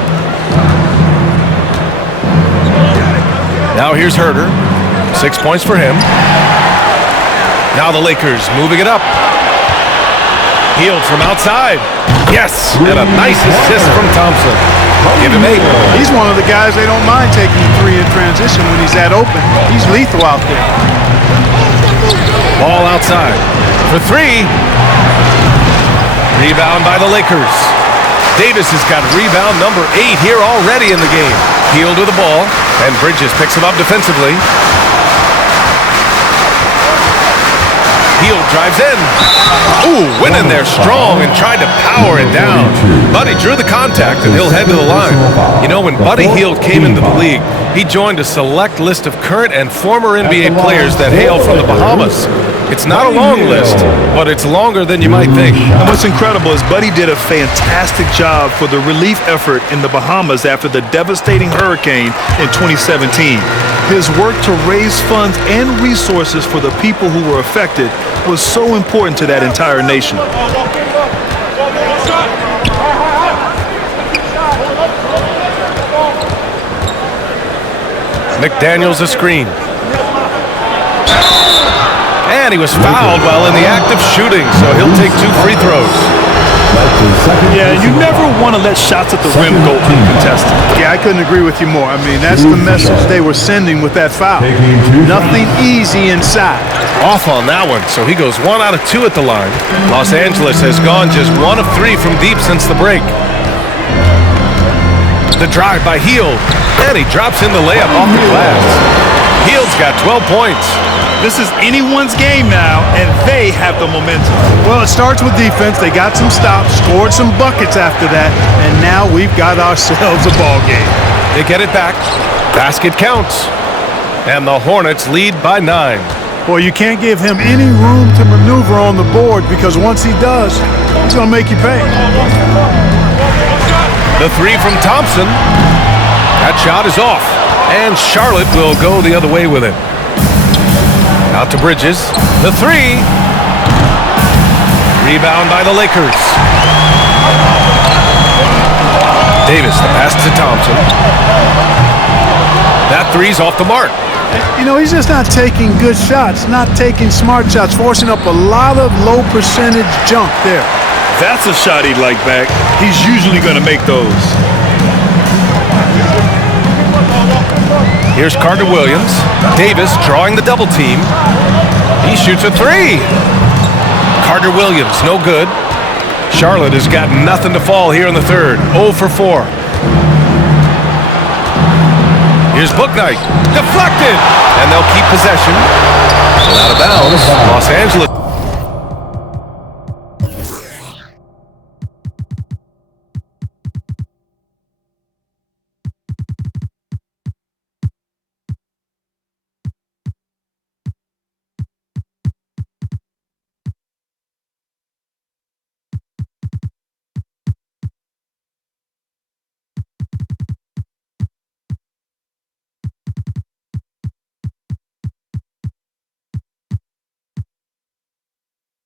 Now here's Herter. 6 points for him. Now the Lakers moving it up. Hield from outside. Yes, and a nice assist from Thompson. Give him 8. He's one of the guys they don't mind taking the 3 in transition when he's that open. He's lethal out there. Ball outside for 3. Rebound by the Lakers. Davis has got rebound number 8 here already in the game. Hield with the ball, and Bridges picks him up defensively. Hield drives in. Ooh, went in there strong and tried to power it down. Buddy drew the contact, and he'll head to the line. You know, when Buddy Hield came into the league, he joined a select list of current and former NBA players that hail from the Bahamas. It's not a long list, but it's longer than you might think. And what's incredible is Buddy did a fantastic job for the relief effort in the Bahamas after the devastating hurricane in 2017. His work to raise funds and resources for the people who were affected was so important to that entire nation. McDaniels a screen. And he was fouled while in the act of shooting, so he'll take 2 free throws. Yeah, you never want to let shots at the rim go uncontested. Yeah, I couldn't agree with you more. I mean, that's the message they were sending with that foul. Nothing easy inside. Off on that one, so he goes 1 out of 2 at the line. Los Angeles has gone just 1 of 3 from deep since the break. The drive by Hield, and he drops in the layup off the glass. Hield's got 12 points. This is anyone's game now, and they have the momentum. Well, it starts with defense. They got some stops, scored some buckets after that, and now we've got ourselves a ball game. They get it back. Basket counts. And the Hornets lead by 9. Boy, you can't give him any room to maneuver on the board because once he does, he's going to make you pay. The 3 from Thompson. That shot is off. And Charlotte will go the other way with it. Out to Bridges. The 3. Rebound by the Lakers. Davis, the pass to Thompson. That 3's off the mark. You know, he's just not taking good shots, not taking smart shots, forcing up a lot of low percentage junk there. That's a shot he'd like back. He's usually going to make those. Here's Carter Williams. Davis drawing the double team. He shoots a 3. Carter Williams, no good. Charlotte has got nothing to fall here in the third. 0 for 4. Here's Bouknight. Deflected. And they'll keep possession. And out of bounds. Los Angeles.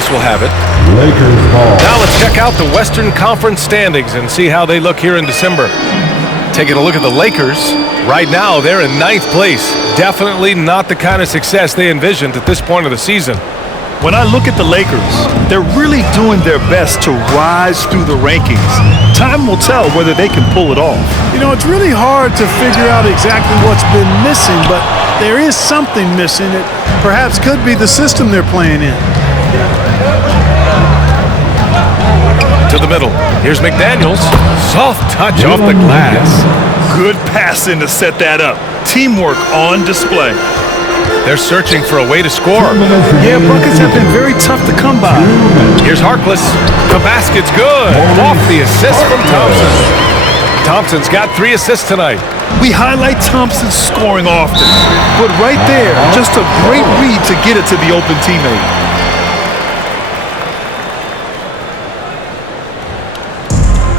Will have it. Lakers ball. Now let's check out the Western Conference standings and see how they look here in December. Taking a look at the Lakers. Right now, they're in 9th place. Definitely not the kind of success they envisioned at this point of the season. When I look at the Lakers, they're really doing their best to rise through the rankings. Time will tell whether they can pull it off. You know, it's really hard to figure out exactly what's been missing, but there is something missing that perhaps could be the system they're playing in. To the middle. Here's McDaniels. Soft touch off the glass. Good passing to set that up. Teamwork on display. They're searching for a way to score. Yeah, buckets have been very tough to come by. Here's Harkless. The basket's good. Off the assist from Thompson. Thompson's got 3 assists tonight. We highlight Thompson's scoring often, but right there, just a great read to get it to the open teammate.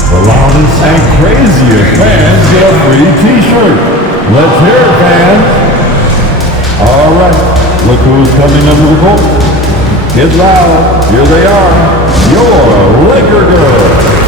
The loudest and craziest fans get a free t-shirt. Let's hear it, fans. All right, look who's coming under the court. Get loud. Here they are, your Laker girls.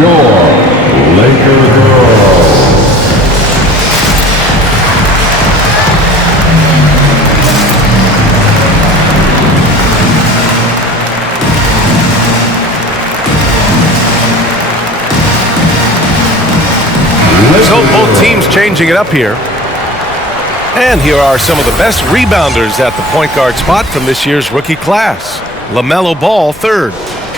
your Laker girl. So both teams changing it up here. And here are some of the best rebounders at the point guard spot from this year's rookie class. LaMelo Ball, third.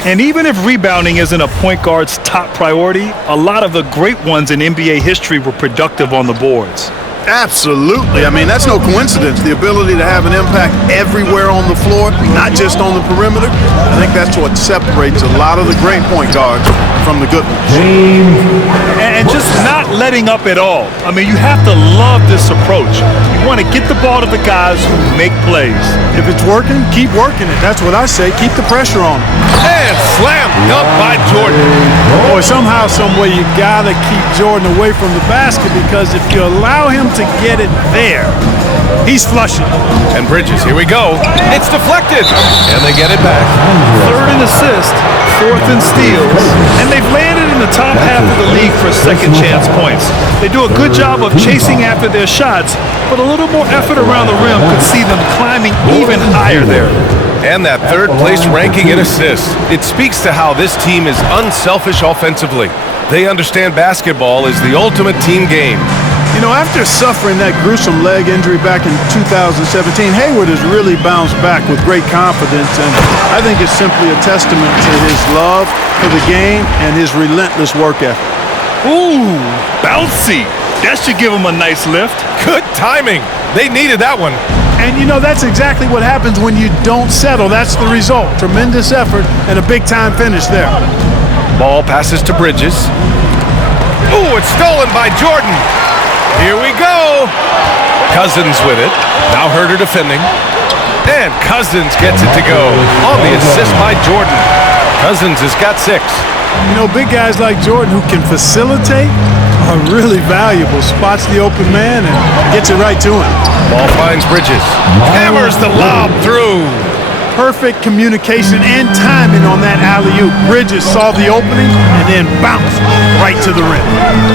And even if rebounding isn't a point guard's top priority, a lot of the great ones in NBA history were productive on the boards. Absolutely. I mean, that's no coincidence. The ability to have an impact everywhere on the floor, not just on the perimeter. I think that's what separates a lot of the great point guards from the good ones. And just not letting up at all. I mean, you have to love this approach. You want to get the ball to the guys who make plays. If it's working, keep working it. That's what I say. Keep the pressure on. And slam dunk by Jordan. Boy, somehow, someway, you got to keep Jordan away from the basket, because if you allow him to get it there, he's flushing. And Bridges, here we go. It's deflected. And they get it back. Third in assist, fourth in steals, and they've landed in the top half of the league for second chance points. They do a good job of chasing after their shots, but a little more effort around the rim could see them climbing even higher there. And that third place ranking in assists. It speaks to how this team is unselfish offensively. They understand basketball is the ultimate team game. You know, after suffering that gruesome leg injury back in 2017, Hayward has really bounced back with great confidence, and I think it's simply a testament to his love for the game and his relentless work ethic. Ooh, bouncy. That should give him a nice lift. Good timing. They needed that one. And, you know, that's exactly what happens when you don't settle. That's the result. Tremendous effort and a big-time finish there. Ball passes to Bridges. Ooh, it's stolen by Jordan. Here we go. Cousins with it. Now Herter defending. And Cousins gets it to go on the assist by Jordan. Cousins has got 6. You know, big guys like Jordan who can facilitate are really valuable. Spots the open man and gets it right to him. Ball finds Bridges. Hammers the lob through. Perfect communication and timing on that alley-oop. Bridges saw the opening and then bounced right to the rim.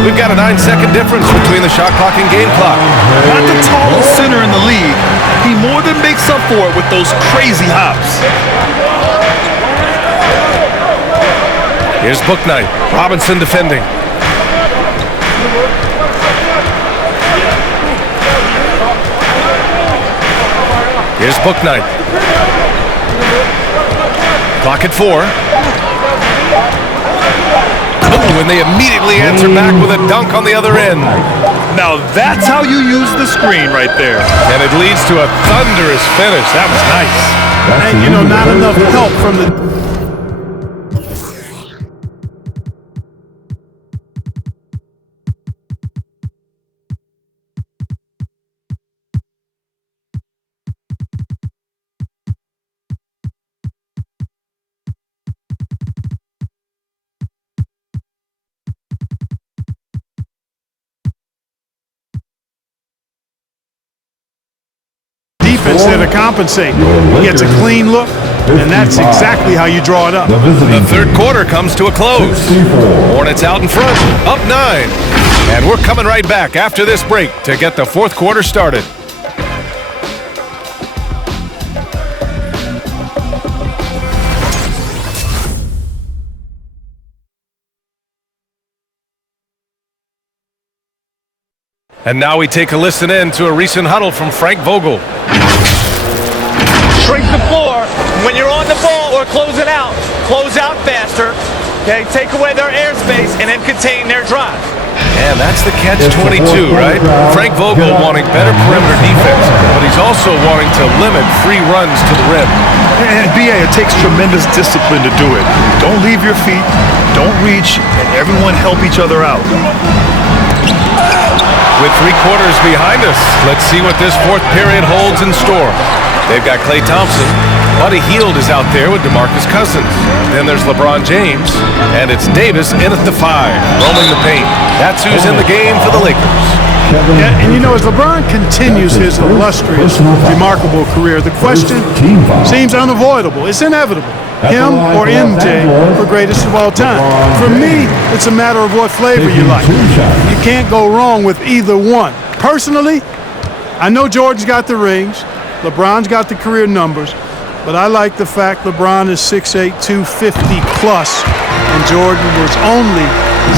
We've got a 9-second difference between the shot clock and game clock. Not the tallest center in the league. He more than makes up for it with those crazy hops. Here's Bouknight. Robinson defending. Here's Bouknight. Clock at 4. Ooh, and they immediately answer back with a dunk on the other end. Now that's how you use the screen right there. And it leads to a thunderous finish. That was nice. And, you know, not enough help from the... defense there to compensate. He gets a clean look, and that's exactly how you draw it up. The third quarter comes to a close. Hornets out in front, up 9. And we're coming right back after this break to get the fourth quarter started. And now we take a listen in to a recent huddle from Frank Vogel. Shrink the floor. When you're on the ball or close out faster. Okay, take away their airspace and then contain their drive. And that's the catch-22, right? Frank Vogel wanting better perimeter defense, but he's also wanting to limit free runs to the rim. And BA, it takes tremendous discipline to do it. Don't leave your feet, don't reach, and everyone help each other out. With 3 quarters behind us, let's see what this fourth period holds in store. They've got Klay Thompson. Buddy Hield is out there with DeMarcus Cousins. Then there's LeBron James, and it's Davis in at the 5, roaming the paint. That's who's in the game for the Lakers. Yeah, and you know, as LeBron continues his illustrious, remarkable career, the question seems unavoidable. It's inevitable. him or MJ for greatest of all time. For me, it's a matter of what flavor you like. You can't go wrong with either one. Personally, I know Jordan's got the rings, LeBron's got the career numbers, but I like the fact LeBron is 6'8", 250 plus, and Jordan was only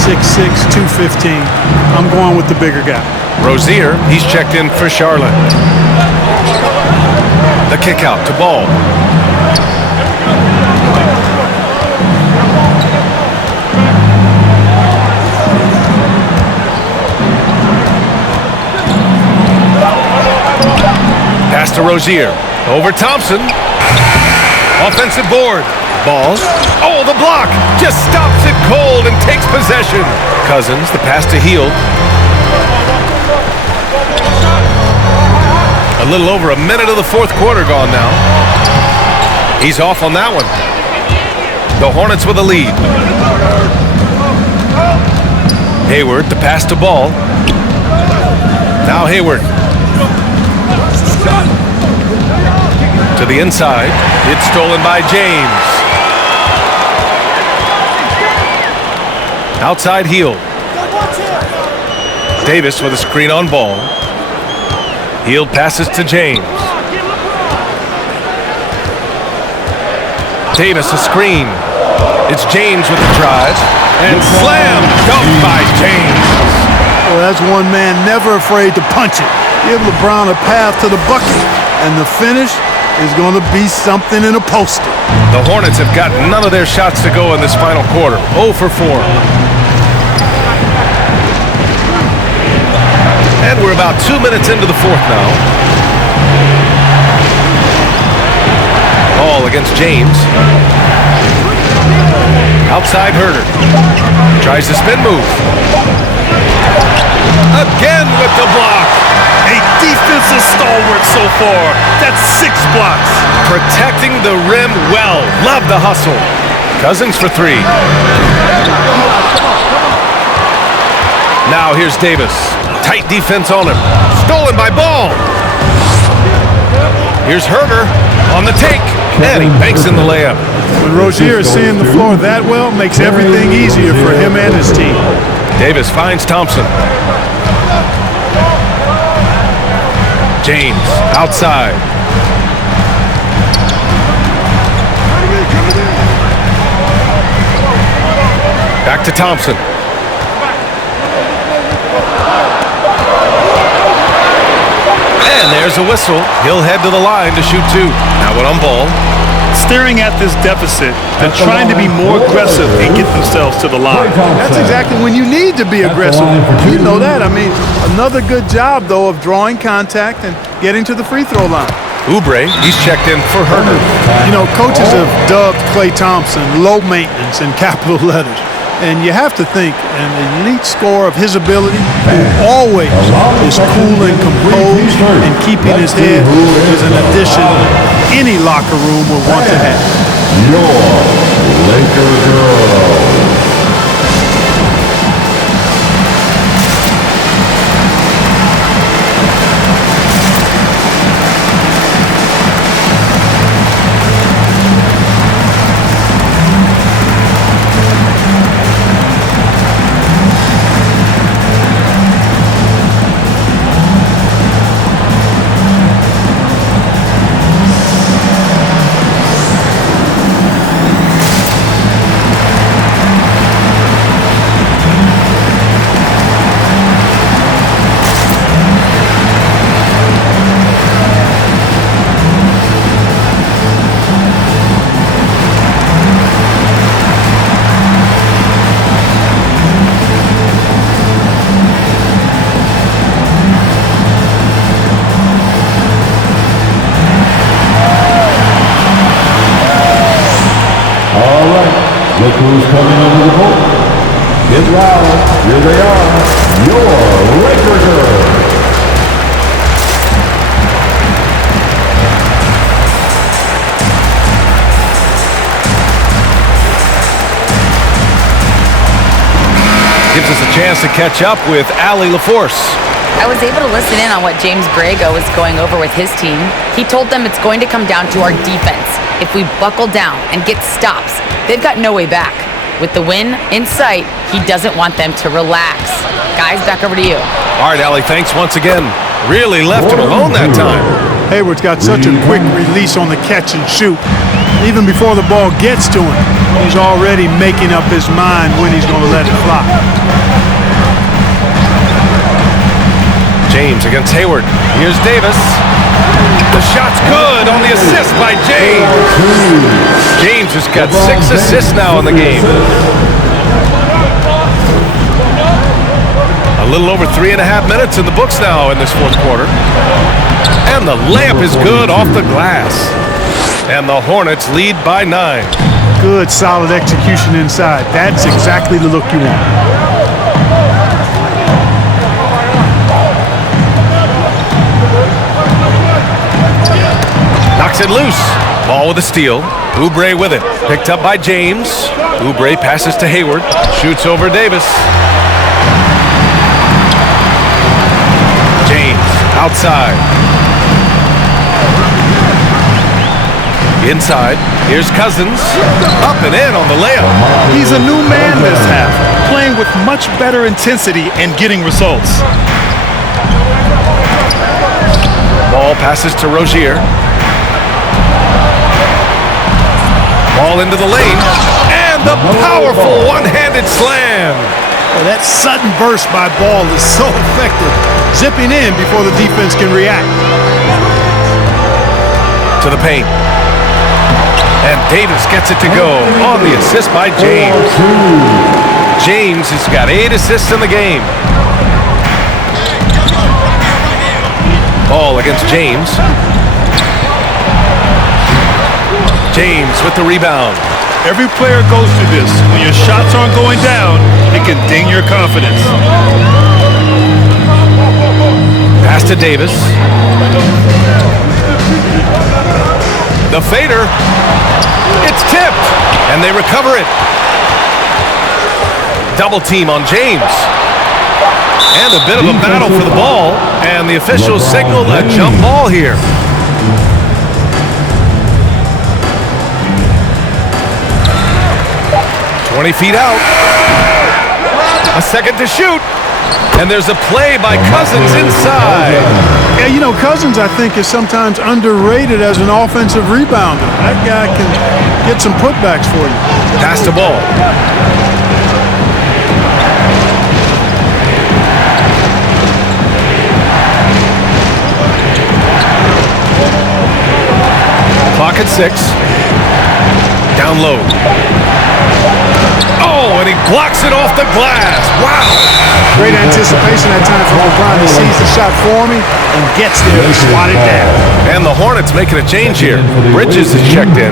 6'6", 215. I'm going with the bigger guy. Rozier, he's checked in for Charlotte. The kick out to Ball. Pass to Rozier. Over Thompson. Offensive board. Ball. Oh, the block. Just stops it cold and takes possession. Cousins, the pass to Hield. A little over a minute of the fourth quarter gone now. He's off on that one. The Hornets with a lead. Hayward, the pass to Ball. Now Hayward. To the inside. It's stolen by James. Outside Hield. Davis with a screen on Ball. Hield passes to James. Davis a screen. It's James with the drive. And slam dunked by James. Well, that's one man never afraid to punch it. Give LeBron a path to the bucket. And the finish is going to be something in a poster. The Hornets have got none of their shots to go in this final quarter. 0 for 4. And we're about 2 minutes into the fourth now. Ball against James. Outside Herter. Tries the spin move. Again with the block. A defensive stalwart so far. That's 6 blocks. Protecting the rim well. Love the hustle. Cousins for 3. Now here's Davis. Tight defense on him. Stolen by Ball. Here's Herter on the take. And he banks in the layup. When Rozier is seeing the floor that well, makes everything easier for him and his team. Davis finds Thompson. James outside. Back to Thompson. And there's a whistle. He'll head to the line to shoot 2. Now one on Ball. Staring at this deficit, they're trying to be more aggressive and get themselves to the line. That's exactly when you need to be aggressive. You know that. I mean, another good job, though, of drawing contact and getting to the free throw line. Oubre, he's checked in for Herter. You know, coaches have dubbed Klay Thompson low maintenance in capital letters. And you have to think an elite scorer of his ability, who always is cool and composed and keeping his head, is an addition any locker room would want to have. Your Laker girl. Look who's coming over the court. Get loud. Here they are. Your Laker girl. Gives us a chance to catch up with Allie LaForce. I was able to listen in on what James Borrego was going over with his team. He told them it's going to come down to our defense. If we buckle down and get stops, they've got no way back. With the win in sight, he doesn't want them to relax. Guys, back over to you. All right, Allie, thanks once again. Really left him alone that time. Hayward's got such a quick release on the catch and shoot. Even before the ball gets to him, he's already making up his mind when he's going to let it fly. James against Hayward. Here's Davis. The shot's good on the assist by James. James has got 6 assists now in the game. A little over 3.5 minutes in the books now in this fourth quarter. And the layup is good off the glass. And the Hornets lead by 9. Good, solid execution inside. That's exactly the look you want. Knocks it loose. Ball with a steal. Oubre with it. Picked up by James. Oubre passes to Hayward. Shoots over Davis. James outside. Inside. Here's Cousins. Up and in on the layup. He's a new man this half, playing with much better intensity and getting results. Ball passes to Rozier. Ball into the lane. And the powerful one-handed slam. Oh, that sudden burst by Ball is so effective. Zipping in before the defense can react. To the paint. And Davis gets it to go on the assist by James. James has got 8 assists in the game. Ball against James. James with the rebound. Every player goes through this. When your shots aren't going down, it can ding your confidence. Pass to Davis. The fader. It's tipped. And they recover it. Double team on James. And a bit of a battle for the ball. And the officials signal a jump ball here. "20 feet out. A second to shoot. And there's a play by Cousins inside. Yeah, you know, Cousins, I think, is sometimes underrated as an offensive rebounder. That guy can get some putbacks for you. Pass the ball. Clock at 6. Down low. Oh, and he blocks it off the glass. Wow. Great anticipation that time for LeBron. He sees the shot forming and gets there to swat it down. And the Hornets making a change here. Bridges is checked in.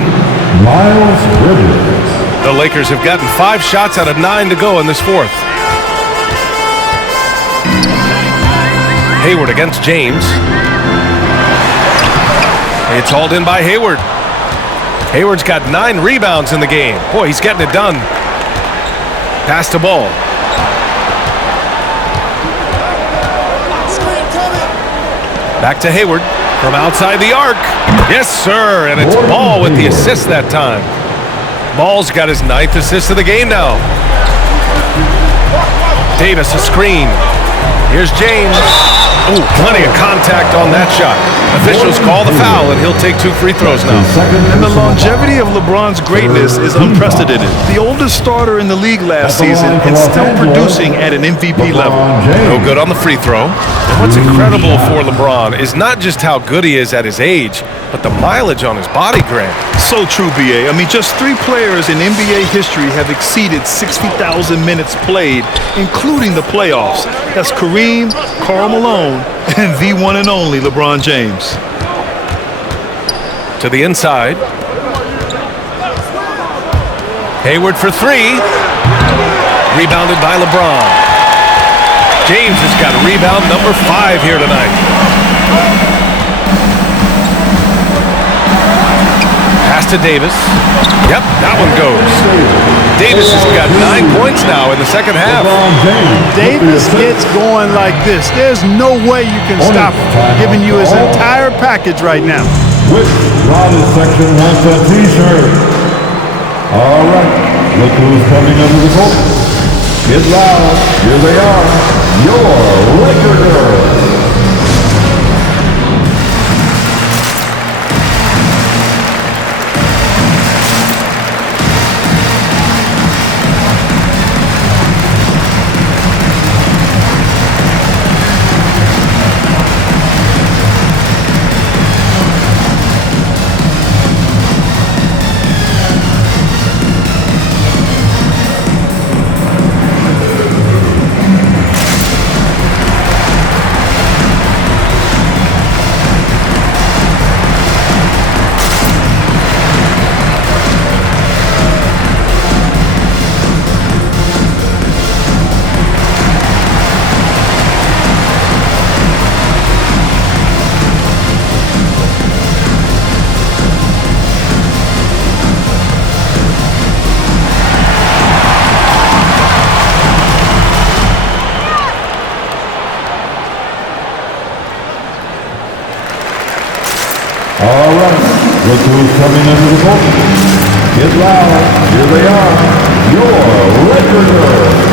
Miles Bridges. The Lakers have gotten 5 shots out of 9 to go in this fourth. Hayward against James. It's hauled in by Hayward. Hayward's got 9 rebounds in the game. Boy, he's getting it done. Pass the ball. Back to Hayward from outside the arc. Yes, sir, and it's Ball with the assist that time. Ball's got his 9th assist of the game now. Davis a screen. Here's James. Ooh, plenty of contact on that shot. Officials call the foul, and he'll take 2 free throws now. And the longevity of LeBron's greatness is unprecedented. The oldest starter in the league last season and still producing at an MVP level. No good on the free throw. And what's incredible for LeBron is not just how good he is at his age, but the mileage on his body grant. So true, B.A. I mean, just 3 players in NBA history have exceeded 60,000 minutes played, including the playoffs. That's Kareem, Karl Malone, and the one and only LeBron James. To the inside. Hayward for 3. Rebounded by LeBron. James has got rebound number 5 here tonight. Pass to Davis. Yep, that one goes. Davis has got 9 points now in the second half. Davis gets going like this. There's no way you can stop him. Giving you his entire package right now. Which Ronald section wants a t-shirt? All right, look who's coming under the court. Get loud. Here they are. Your Laker girls. All right, look who's coming under the court. Get loud. Here they are. Your Laker girls.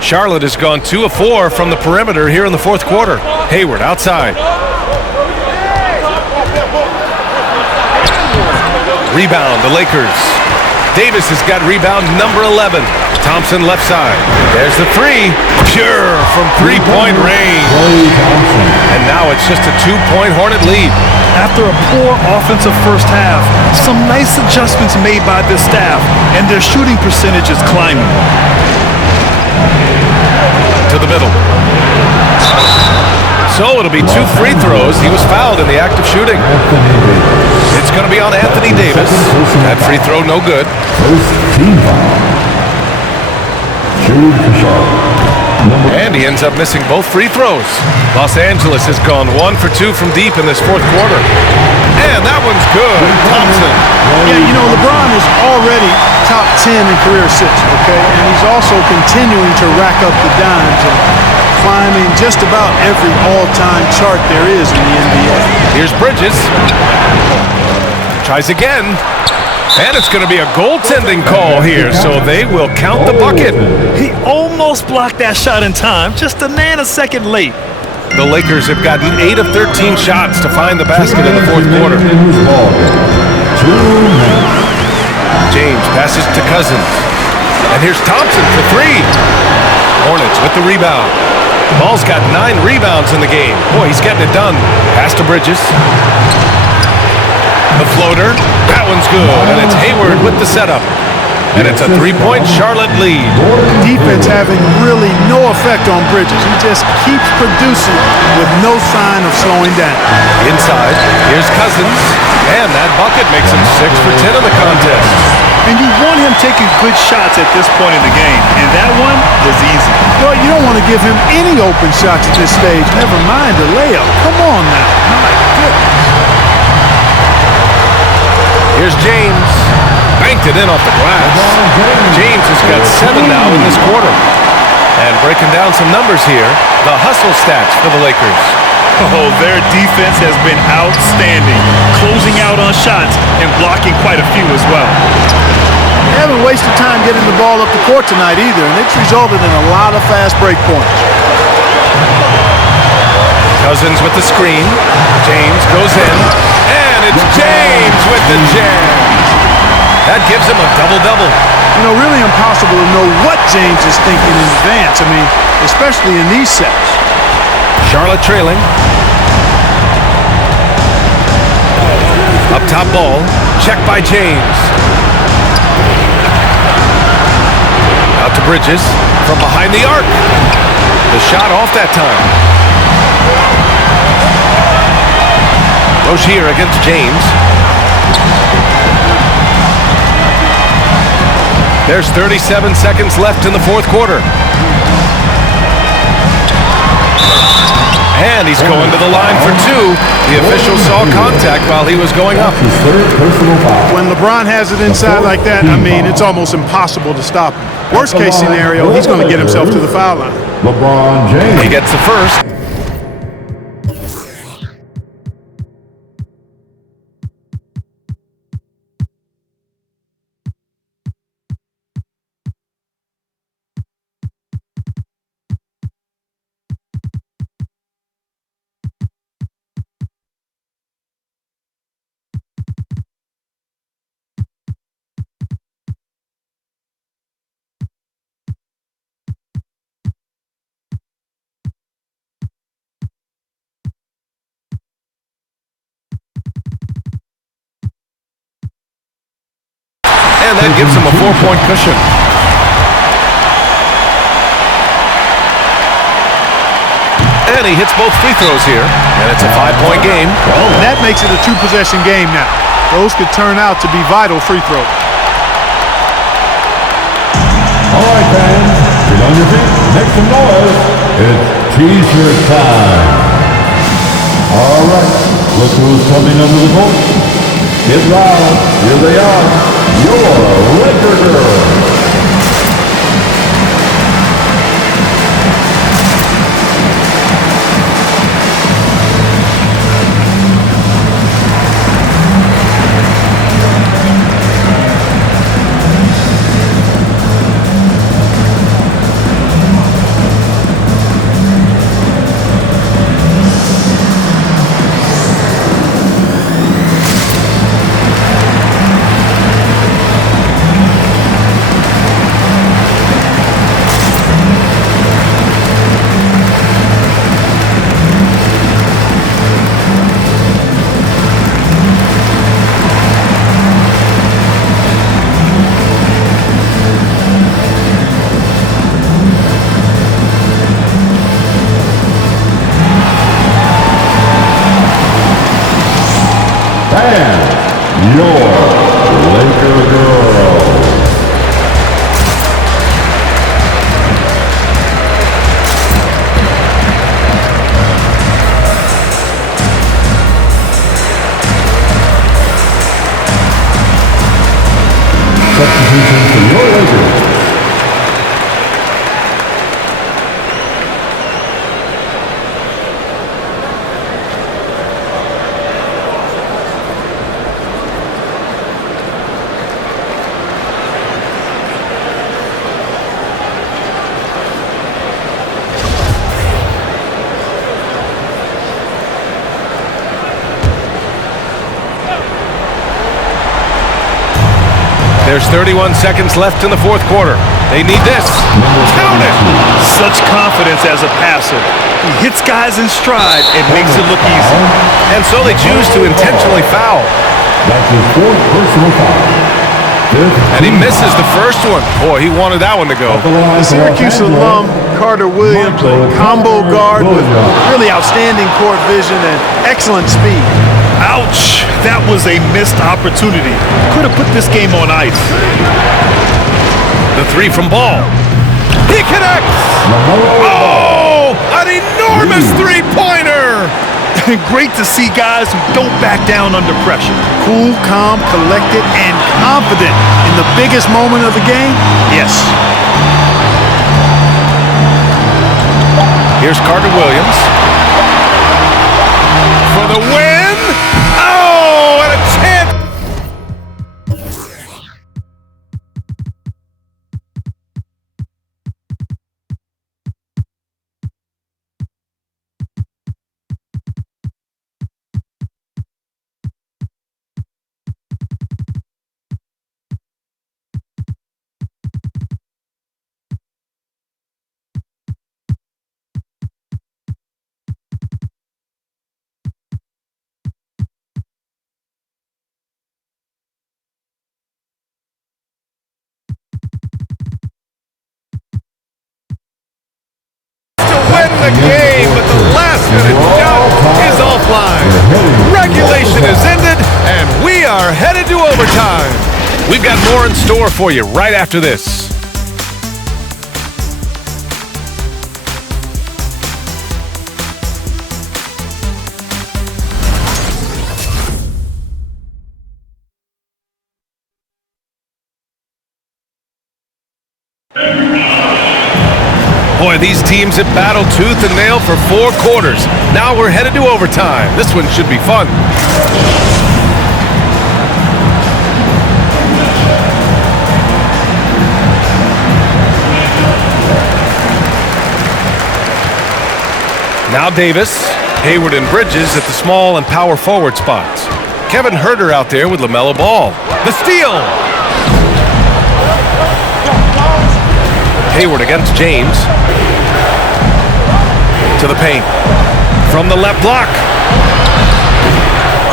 Charlotte has gone 2 of 4 from the perimeter here in the fourth quarter. Hayward outside. Rebound, the Lakers. Davis has got rebound number 11. Thompson left side. There's the three. Pure from three-point range. And now it's just a 2-point Hornet lead. After a poor offensive first half, some nice adjustments made by this staff, and their shooting percentage is climbing. To the middle. So it'll be 2 free throws. He was fouled in the act of shooting. It's going to be on Anthony Davis. That free throw no good. And he ends up missing both free throws. Los Angeles has gone 1 for 2 from deep in this fourth quarter. And that one's good. Thompson. Yeah, you know, LeBron is already top 10 in career assists, okay? And he's also continuing to rack up the dimes and climbing just about every all-time chart there is in the NBA. Here's Bridges. Tries again. And it's going to be a goaltending call here, so they will count the bucket. He almost blocked that shot in time, just a nanosecond late. The Lakers have gotten 8 of 13 shots to find the basket in the fourth quarter. James passes to Cousins. And here's Thompson for 3. Hornets with the rebound. Ball's got 9 rebounds in the game. Boy, he's getting it done. Pass to Bridges. The floater. That one's good. And it's Hayward with the setup. And it's a 3-point Charlotte lead. Defense having really no effect on Bridges. He just keeps producing with no sign of slowing down. Inside, here's Cousins. And that bucket makes him 6 for 10 in the contest. And you want him taking good shots at this point in the game. And that one was easy. Well, you don't want to give him any open shots at this stage. Never mind a layup. Come on now. My goodness. Here's James. Banked it in off the glass. James has got 7 now in this quarter. And breaking down some numbers here, the hustle stats for the Lakers. Oh, their defense has been outstanding, closing out on shots and blocking quite a few as well. They haven't wasted time getting the ball up the court tonight either, and it's resulted in a lot of fast break points. Cousins with the screen. James goes in. And it's James with the jam. That gives him a double-double. You know, really impossible to know what James is thinking in advance. I mean, especially in these sets. Charlotte trailing. Up top ball. Check by James. Out to Bridges. From behind the arc. The shot off that time. Rozier against James. There's 37 seconds left in the fourth quarter. And he's going to the line for two. The official saw contact while he was going up. When LeBron has it inside like that, I mean, it's almost impossible to stop him. Worst case scenario, he's going to get himself to the foul line. LeBron James. He gets the first. And that gives him a 4-point cushion. And he hits both free throws here. And it's a 5-point game. And that makes it a 2-possession game now. Those could turn out to be vital free throws. All right, fans, get on your feet, make some noise. It's T-shirt time. All right, look who's coming under the court. Get loud, here they are, your Laker girls. And your Laker girls. Substitution for your Lakers. There's 31 seconds left in the fourth quarter. They need this. Count it! Such confidence as a passer. He hits guys in stride and makes it look easy. And so they choose to intentionally foul. That's his fourth personal foul. And he misses the first one. Boy, he wanted that one to go. The Syracuse alum, Carter Williams, a combo guard with really outstanding court vision and excellent speed. Ouch! That was a missed opportunity. Could have put this game on ice. The three from Ball. He connects! Oh! An enormous three-pointer! Great to see guys who don't back down under pressure. Cool, calm, collected, and confident in the biggest moment of the game? Yes. Here's Carter Williams. For the win! Oh, and a chance! The game, but the last-minute shot is offline. Regulation is ended, and we are headed to overtime. We've got more in store for you right after this. Boy, these teams have battled tooth and nail for 4 quarters. Now we're headed to overtime. This one should be fun. Now Davis, Hayward and Bridges at the small and power forward spots. Kevin Huerter out there with LaMelo Ball. The steal! Hayward against James. To the paint. From the left block.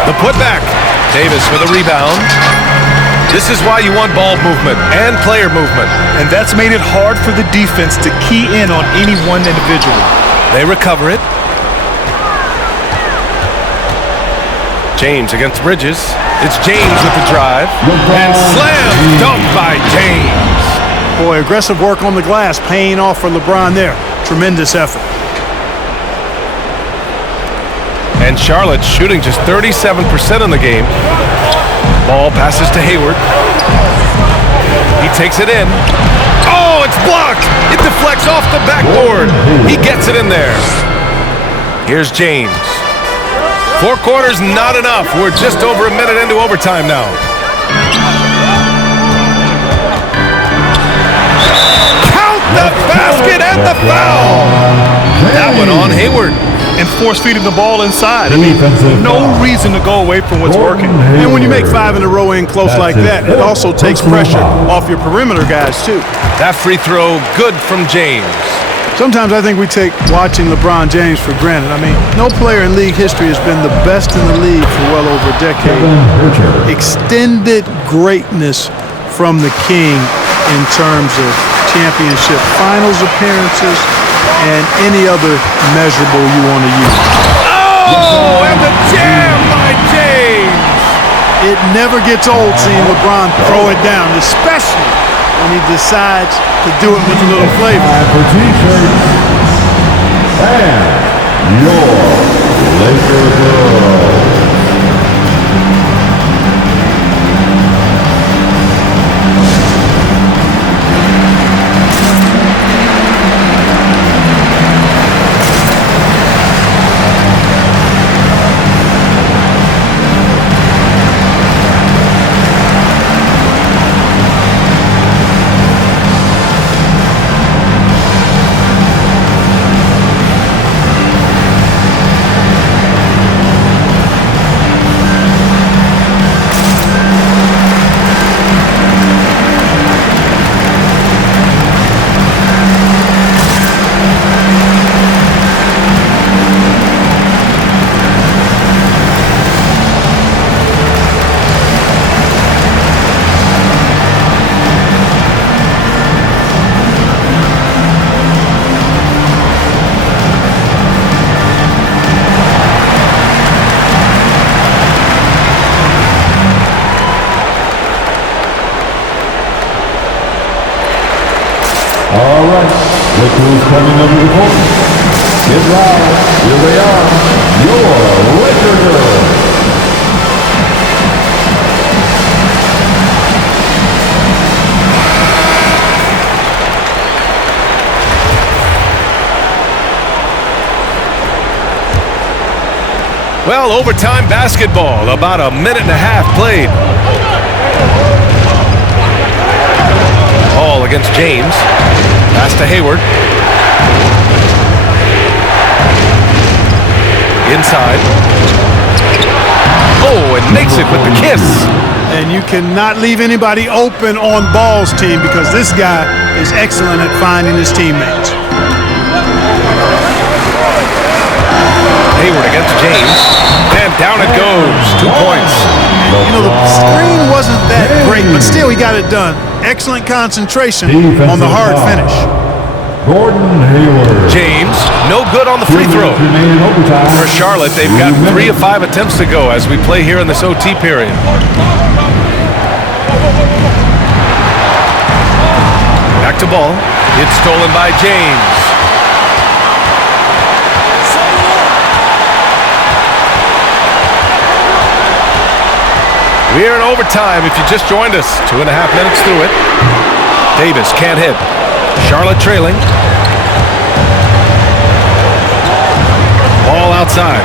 The putback. Davis with a rebound. This is why you want ball movement and player movement. And that's made it hard for the defense to key in on any one individual. They recover it. James against Bridges. It's James with the drive. And slam dunk by James. Boy, aggressive work on the glass, paying off for LeBron there. Tremendous effort. And Charlotte shooting just 37% in the game. Ball passes to Hayward. He takes it in. Oh, it's blocked. It deflects off the backboard. He gets it in there. Here's James. 4 quarters, not enough. We're just over a minute into overtime now. The basket and the foul. That one on Hayward. And force-feeding the ball inside. I mean, no reason to go away from what's working. And when you make 5 in a row in close like that, it also takes pressure off your perimeter guys, too. That free throw, good from James. Sometimes I think we take watching LeBron James for granted. I mean, no player in league history has been the best in the league for well over a decade. Extended greatness from the King in terms of championship finals appearances and any other measurable you want to use. Oh, and the jam by James! It never gets old seeing LeBron throw it down, especially when he decides to do it with a little flavor. For T-shirts and your Laker girls. All right, look who's coming under the court. Get loud, here they are, your Laker girls. Well, overtime basketball, about a minute and a half played. Ball against James. Pass to Hayward. Inside. Oh, and makes it with the kiss. And you cannot leave anybody open on Ball's team because this guy is excellent at finding his teammates. Hayward against James. And down it goes. 2 points. You know, the screen wasn't that great, but still he got it done. Excellent concentration on the hard finish. Gordon Hayward. James, no good on the free throw. For Charlotte, they've got 3 of 5 attempts to go as we play here in this OT period. Back to ball. It's stolen by James. We're in overtime if you just joined us. 2.5 minutes through it. Davis can't hit. Charlotte trailing. Ball outside.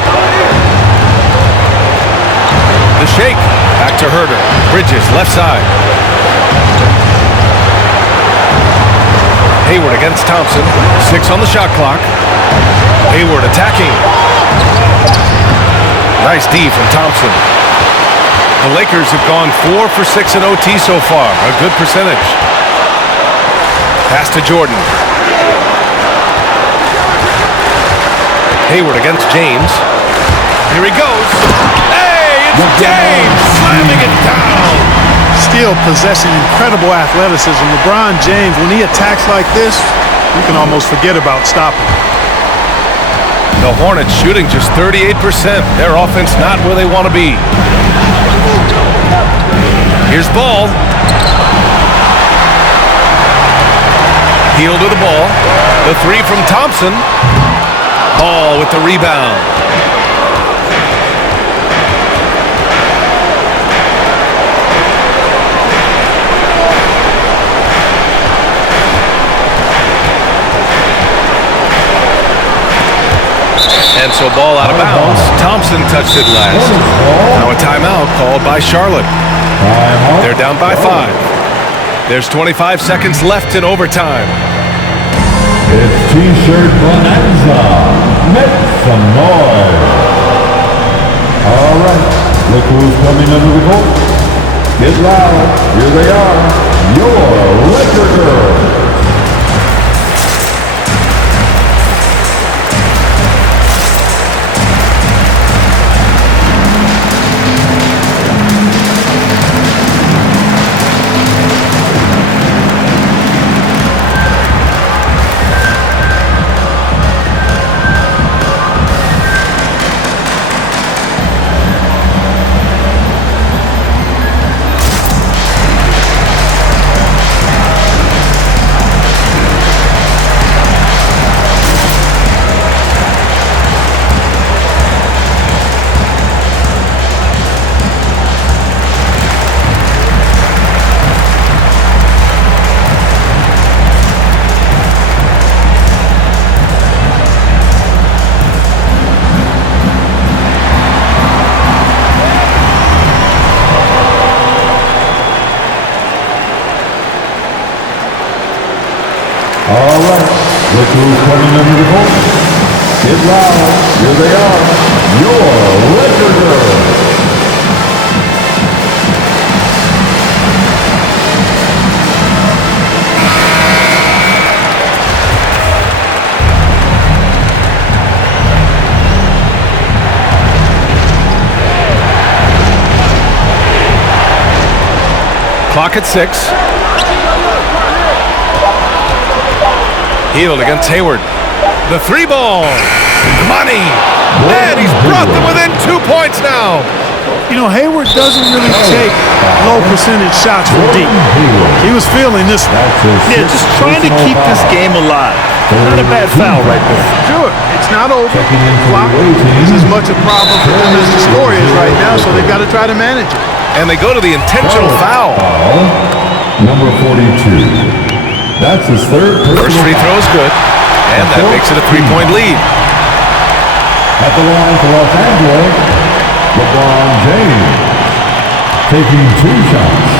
The shake. Back to Herder. Bridges left side. Hayward against Thompson. 6 on the shot clock. Hayward attacking. Nice D from Thompson. The Lakers have gone 4 for 6 in OT so far. A good percentage. Pass to Jordan. Hayward against James. Here he goes. Hey, it's James slamming it down. Still possessing incredible athleticism. LeBron James, when he attacks like this, you can almost forget about stopping. The Hornets shooting just 38%. Their offense not where they want to be. Here's Ball. Heel to the ball. The 3 from Thompson. Ball with the rebound. And so ball out of bounds. Thompson touched it last. Now a timeout called by Charlotte. They're down by 5. There's 25 seconds left in overtime. It's T-shirt bonanza. Make some noise. All right, look who's coming under the goal. Get loud. Here they are. Your Laker girls. All right, look who's coming under the goal. Get loud. Here they are. Your Laker girls. Clock at 6. Healed against Hayward. The 3 ball. Money. And he's brought them within 2 points now. You know, Hayward doesn't really take low percentage shots from deep. He was feeling this one. Yeah, just trying to keep this game alive. Not a bad foul right there. Sure, it's not over. Clock is as much a problem for them as the score is right now, so they've got to try to manage it. And they go to the intentional foul. Number 42. That's his third. First free throw is good, and that makes it a 3-point lead. At the line for Los Angeles, LeBron James taking 2 shots.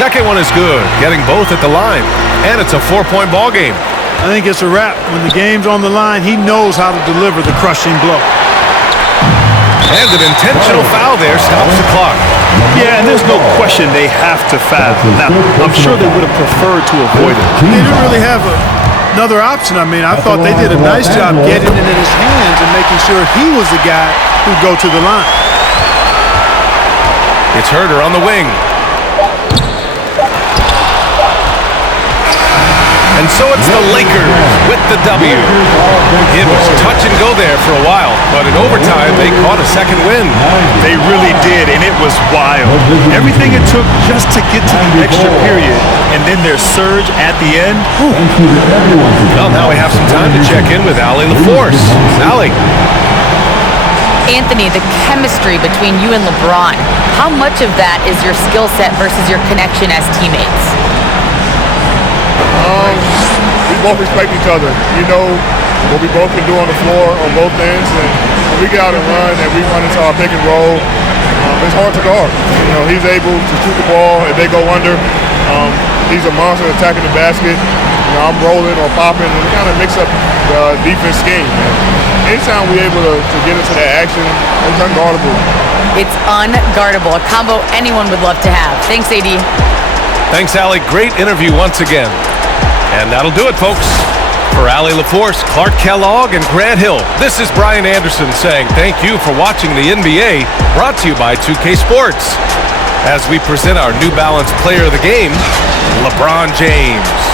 Second one is good, getting both at the line, and it's a 4-point ball game. I think it's a wrap. When the game's on the line, he knows how to deliver the crushing blow. And an intentional foul there stops the clock. Yeah, and there's no question they have to foul. Now, I'm sure they would have preferred to avoid it. They didn't really have another option. I mean, I thought they did a nice job getting it in his hands and making sure he was the guy who'd go to the line. It's Herder on the wing. And so it's the Lakers with the W. It was touch and go there for a while, but in overtime, they caught a second win. They really did, and it was wild. Everything it took just to get to the extra period, and then their surge at the end. Well, now we have some time to check in with Allie LaForce. Allie. Anthony, the chemistry between you and LeBron, how much of that is your skill set versus your connection as teammates? We both respect each other. You know what we both can do on the floor on both ends, and when we get out and run and we run into our pick and roll, it's hard to guard. You know, he's able to shoot the ball if they go under. He's a monster attacking the basket. You know, I'm rolling or popping, and it kind of mix up the defense scheme. Anytime we're able to get into that action, it's unguardable. It's unguardable, a combo anyone would love to have. Thanks, AD. Thanks, Allie. Great interview once again. And that'll do it, folks. For Allie LaForce, Clark Kellogg, and Grant Hill, this is Brian Anderson saying thank you for watching the NBA, brought to you by 2K Sports. As we present our New Balance Player of the Game, LeBron James.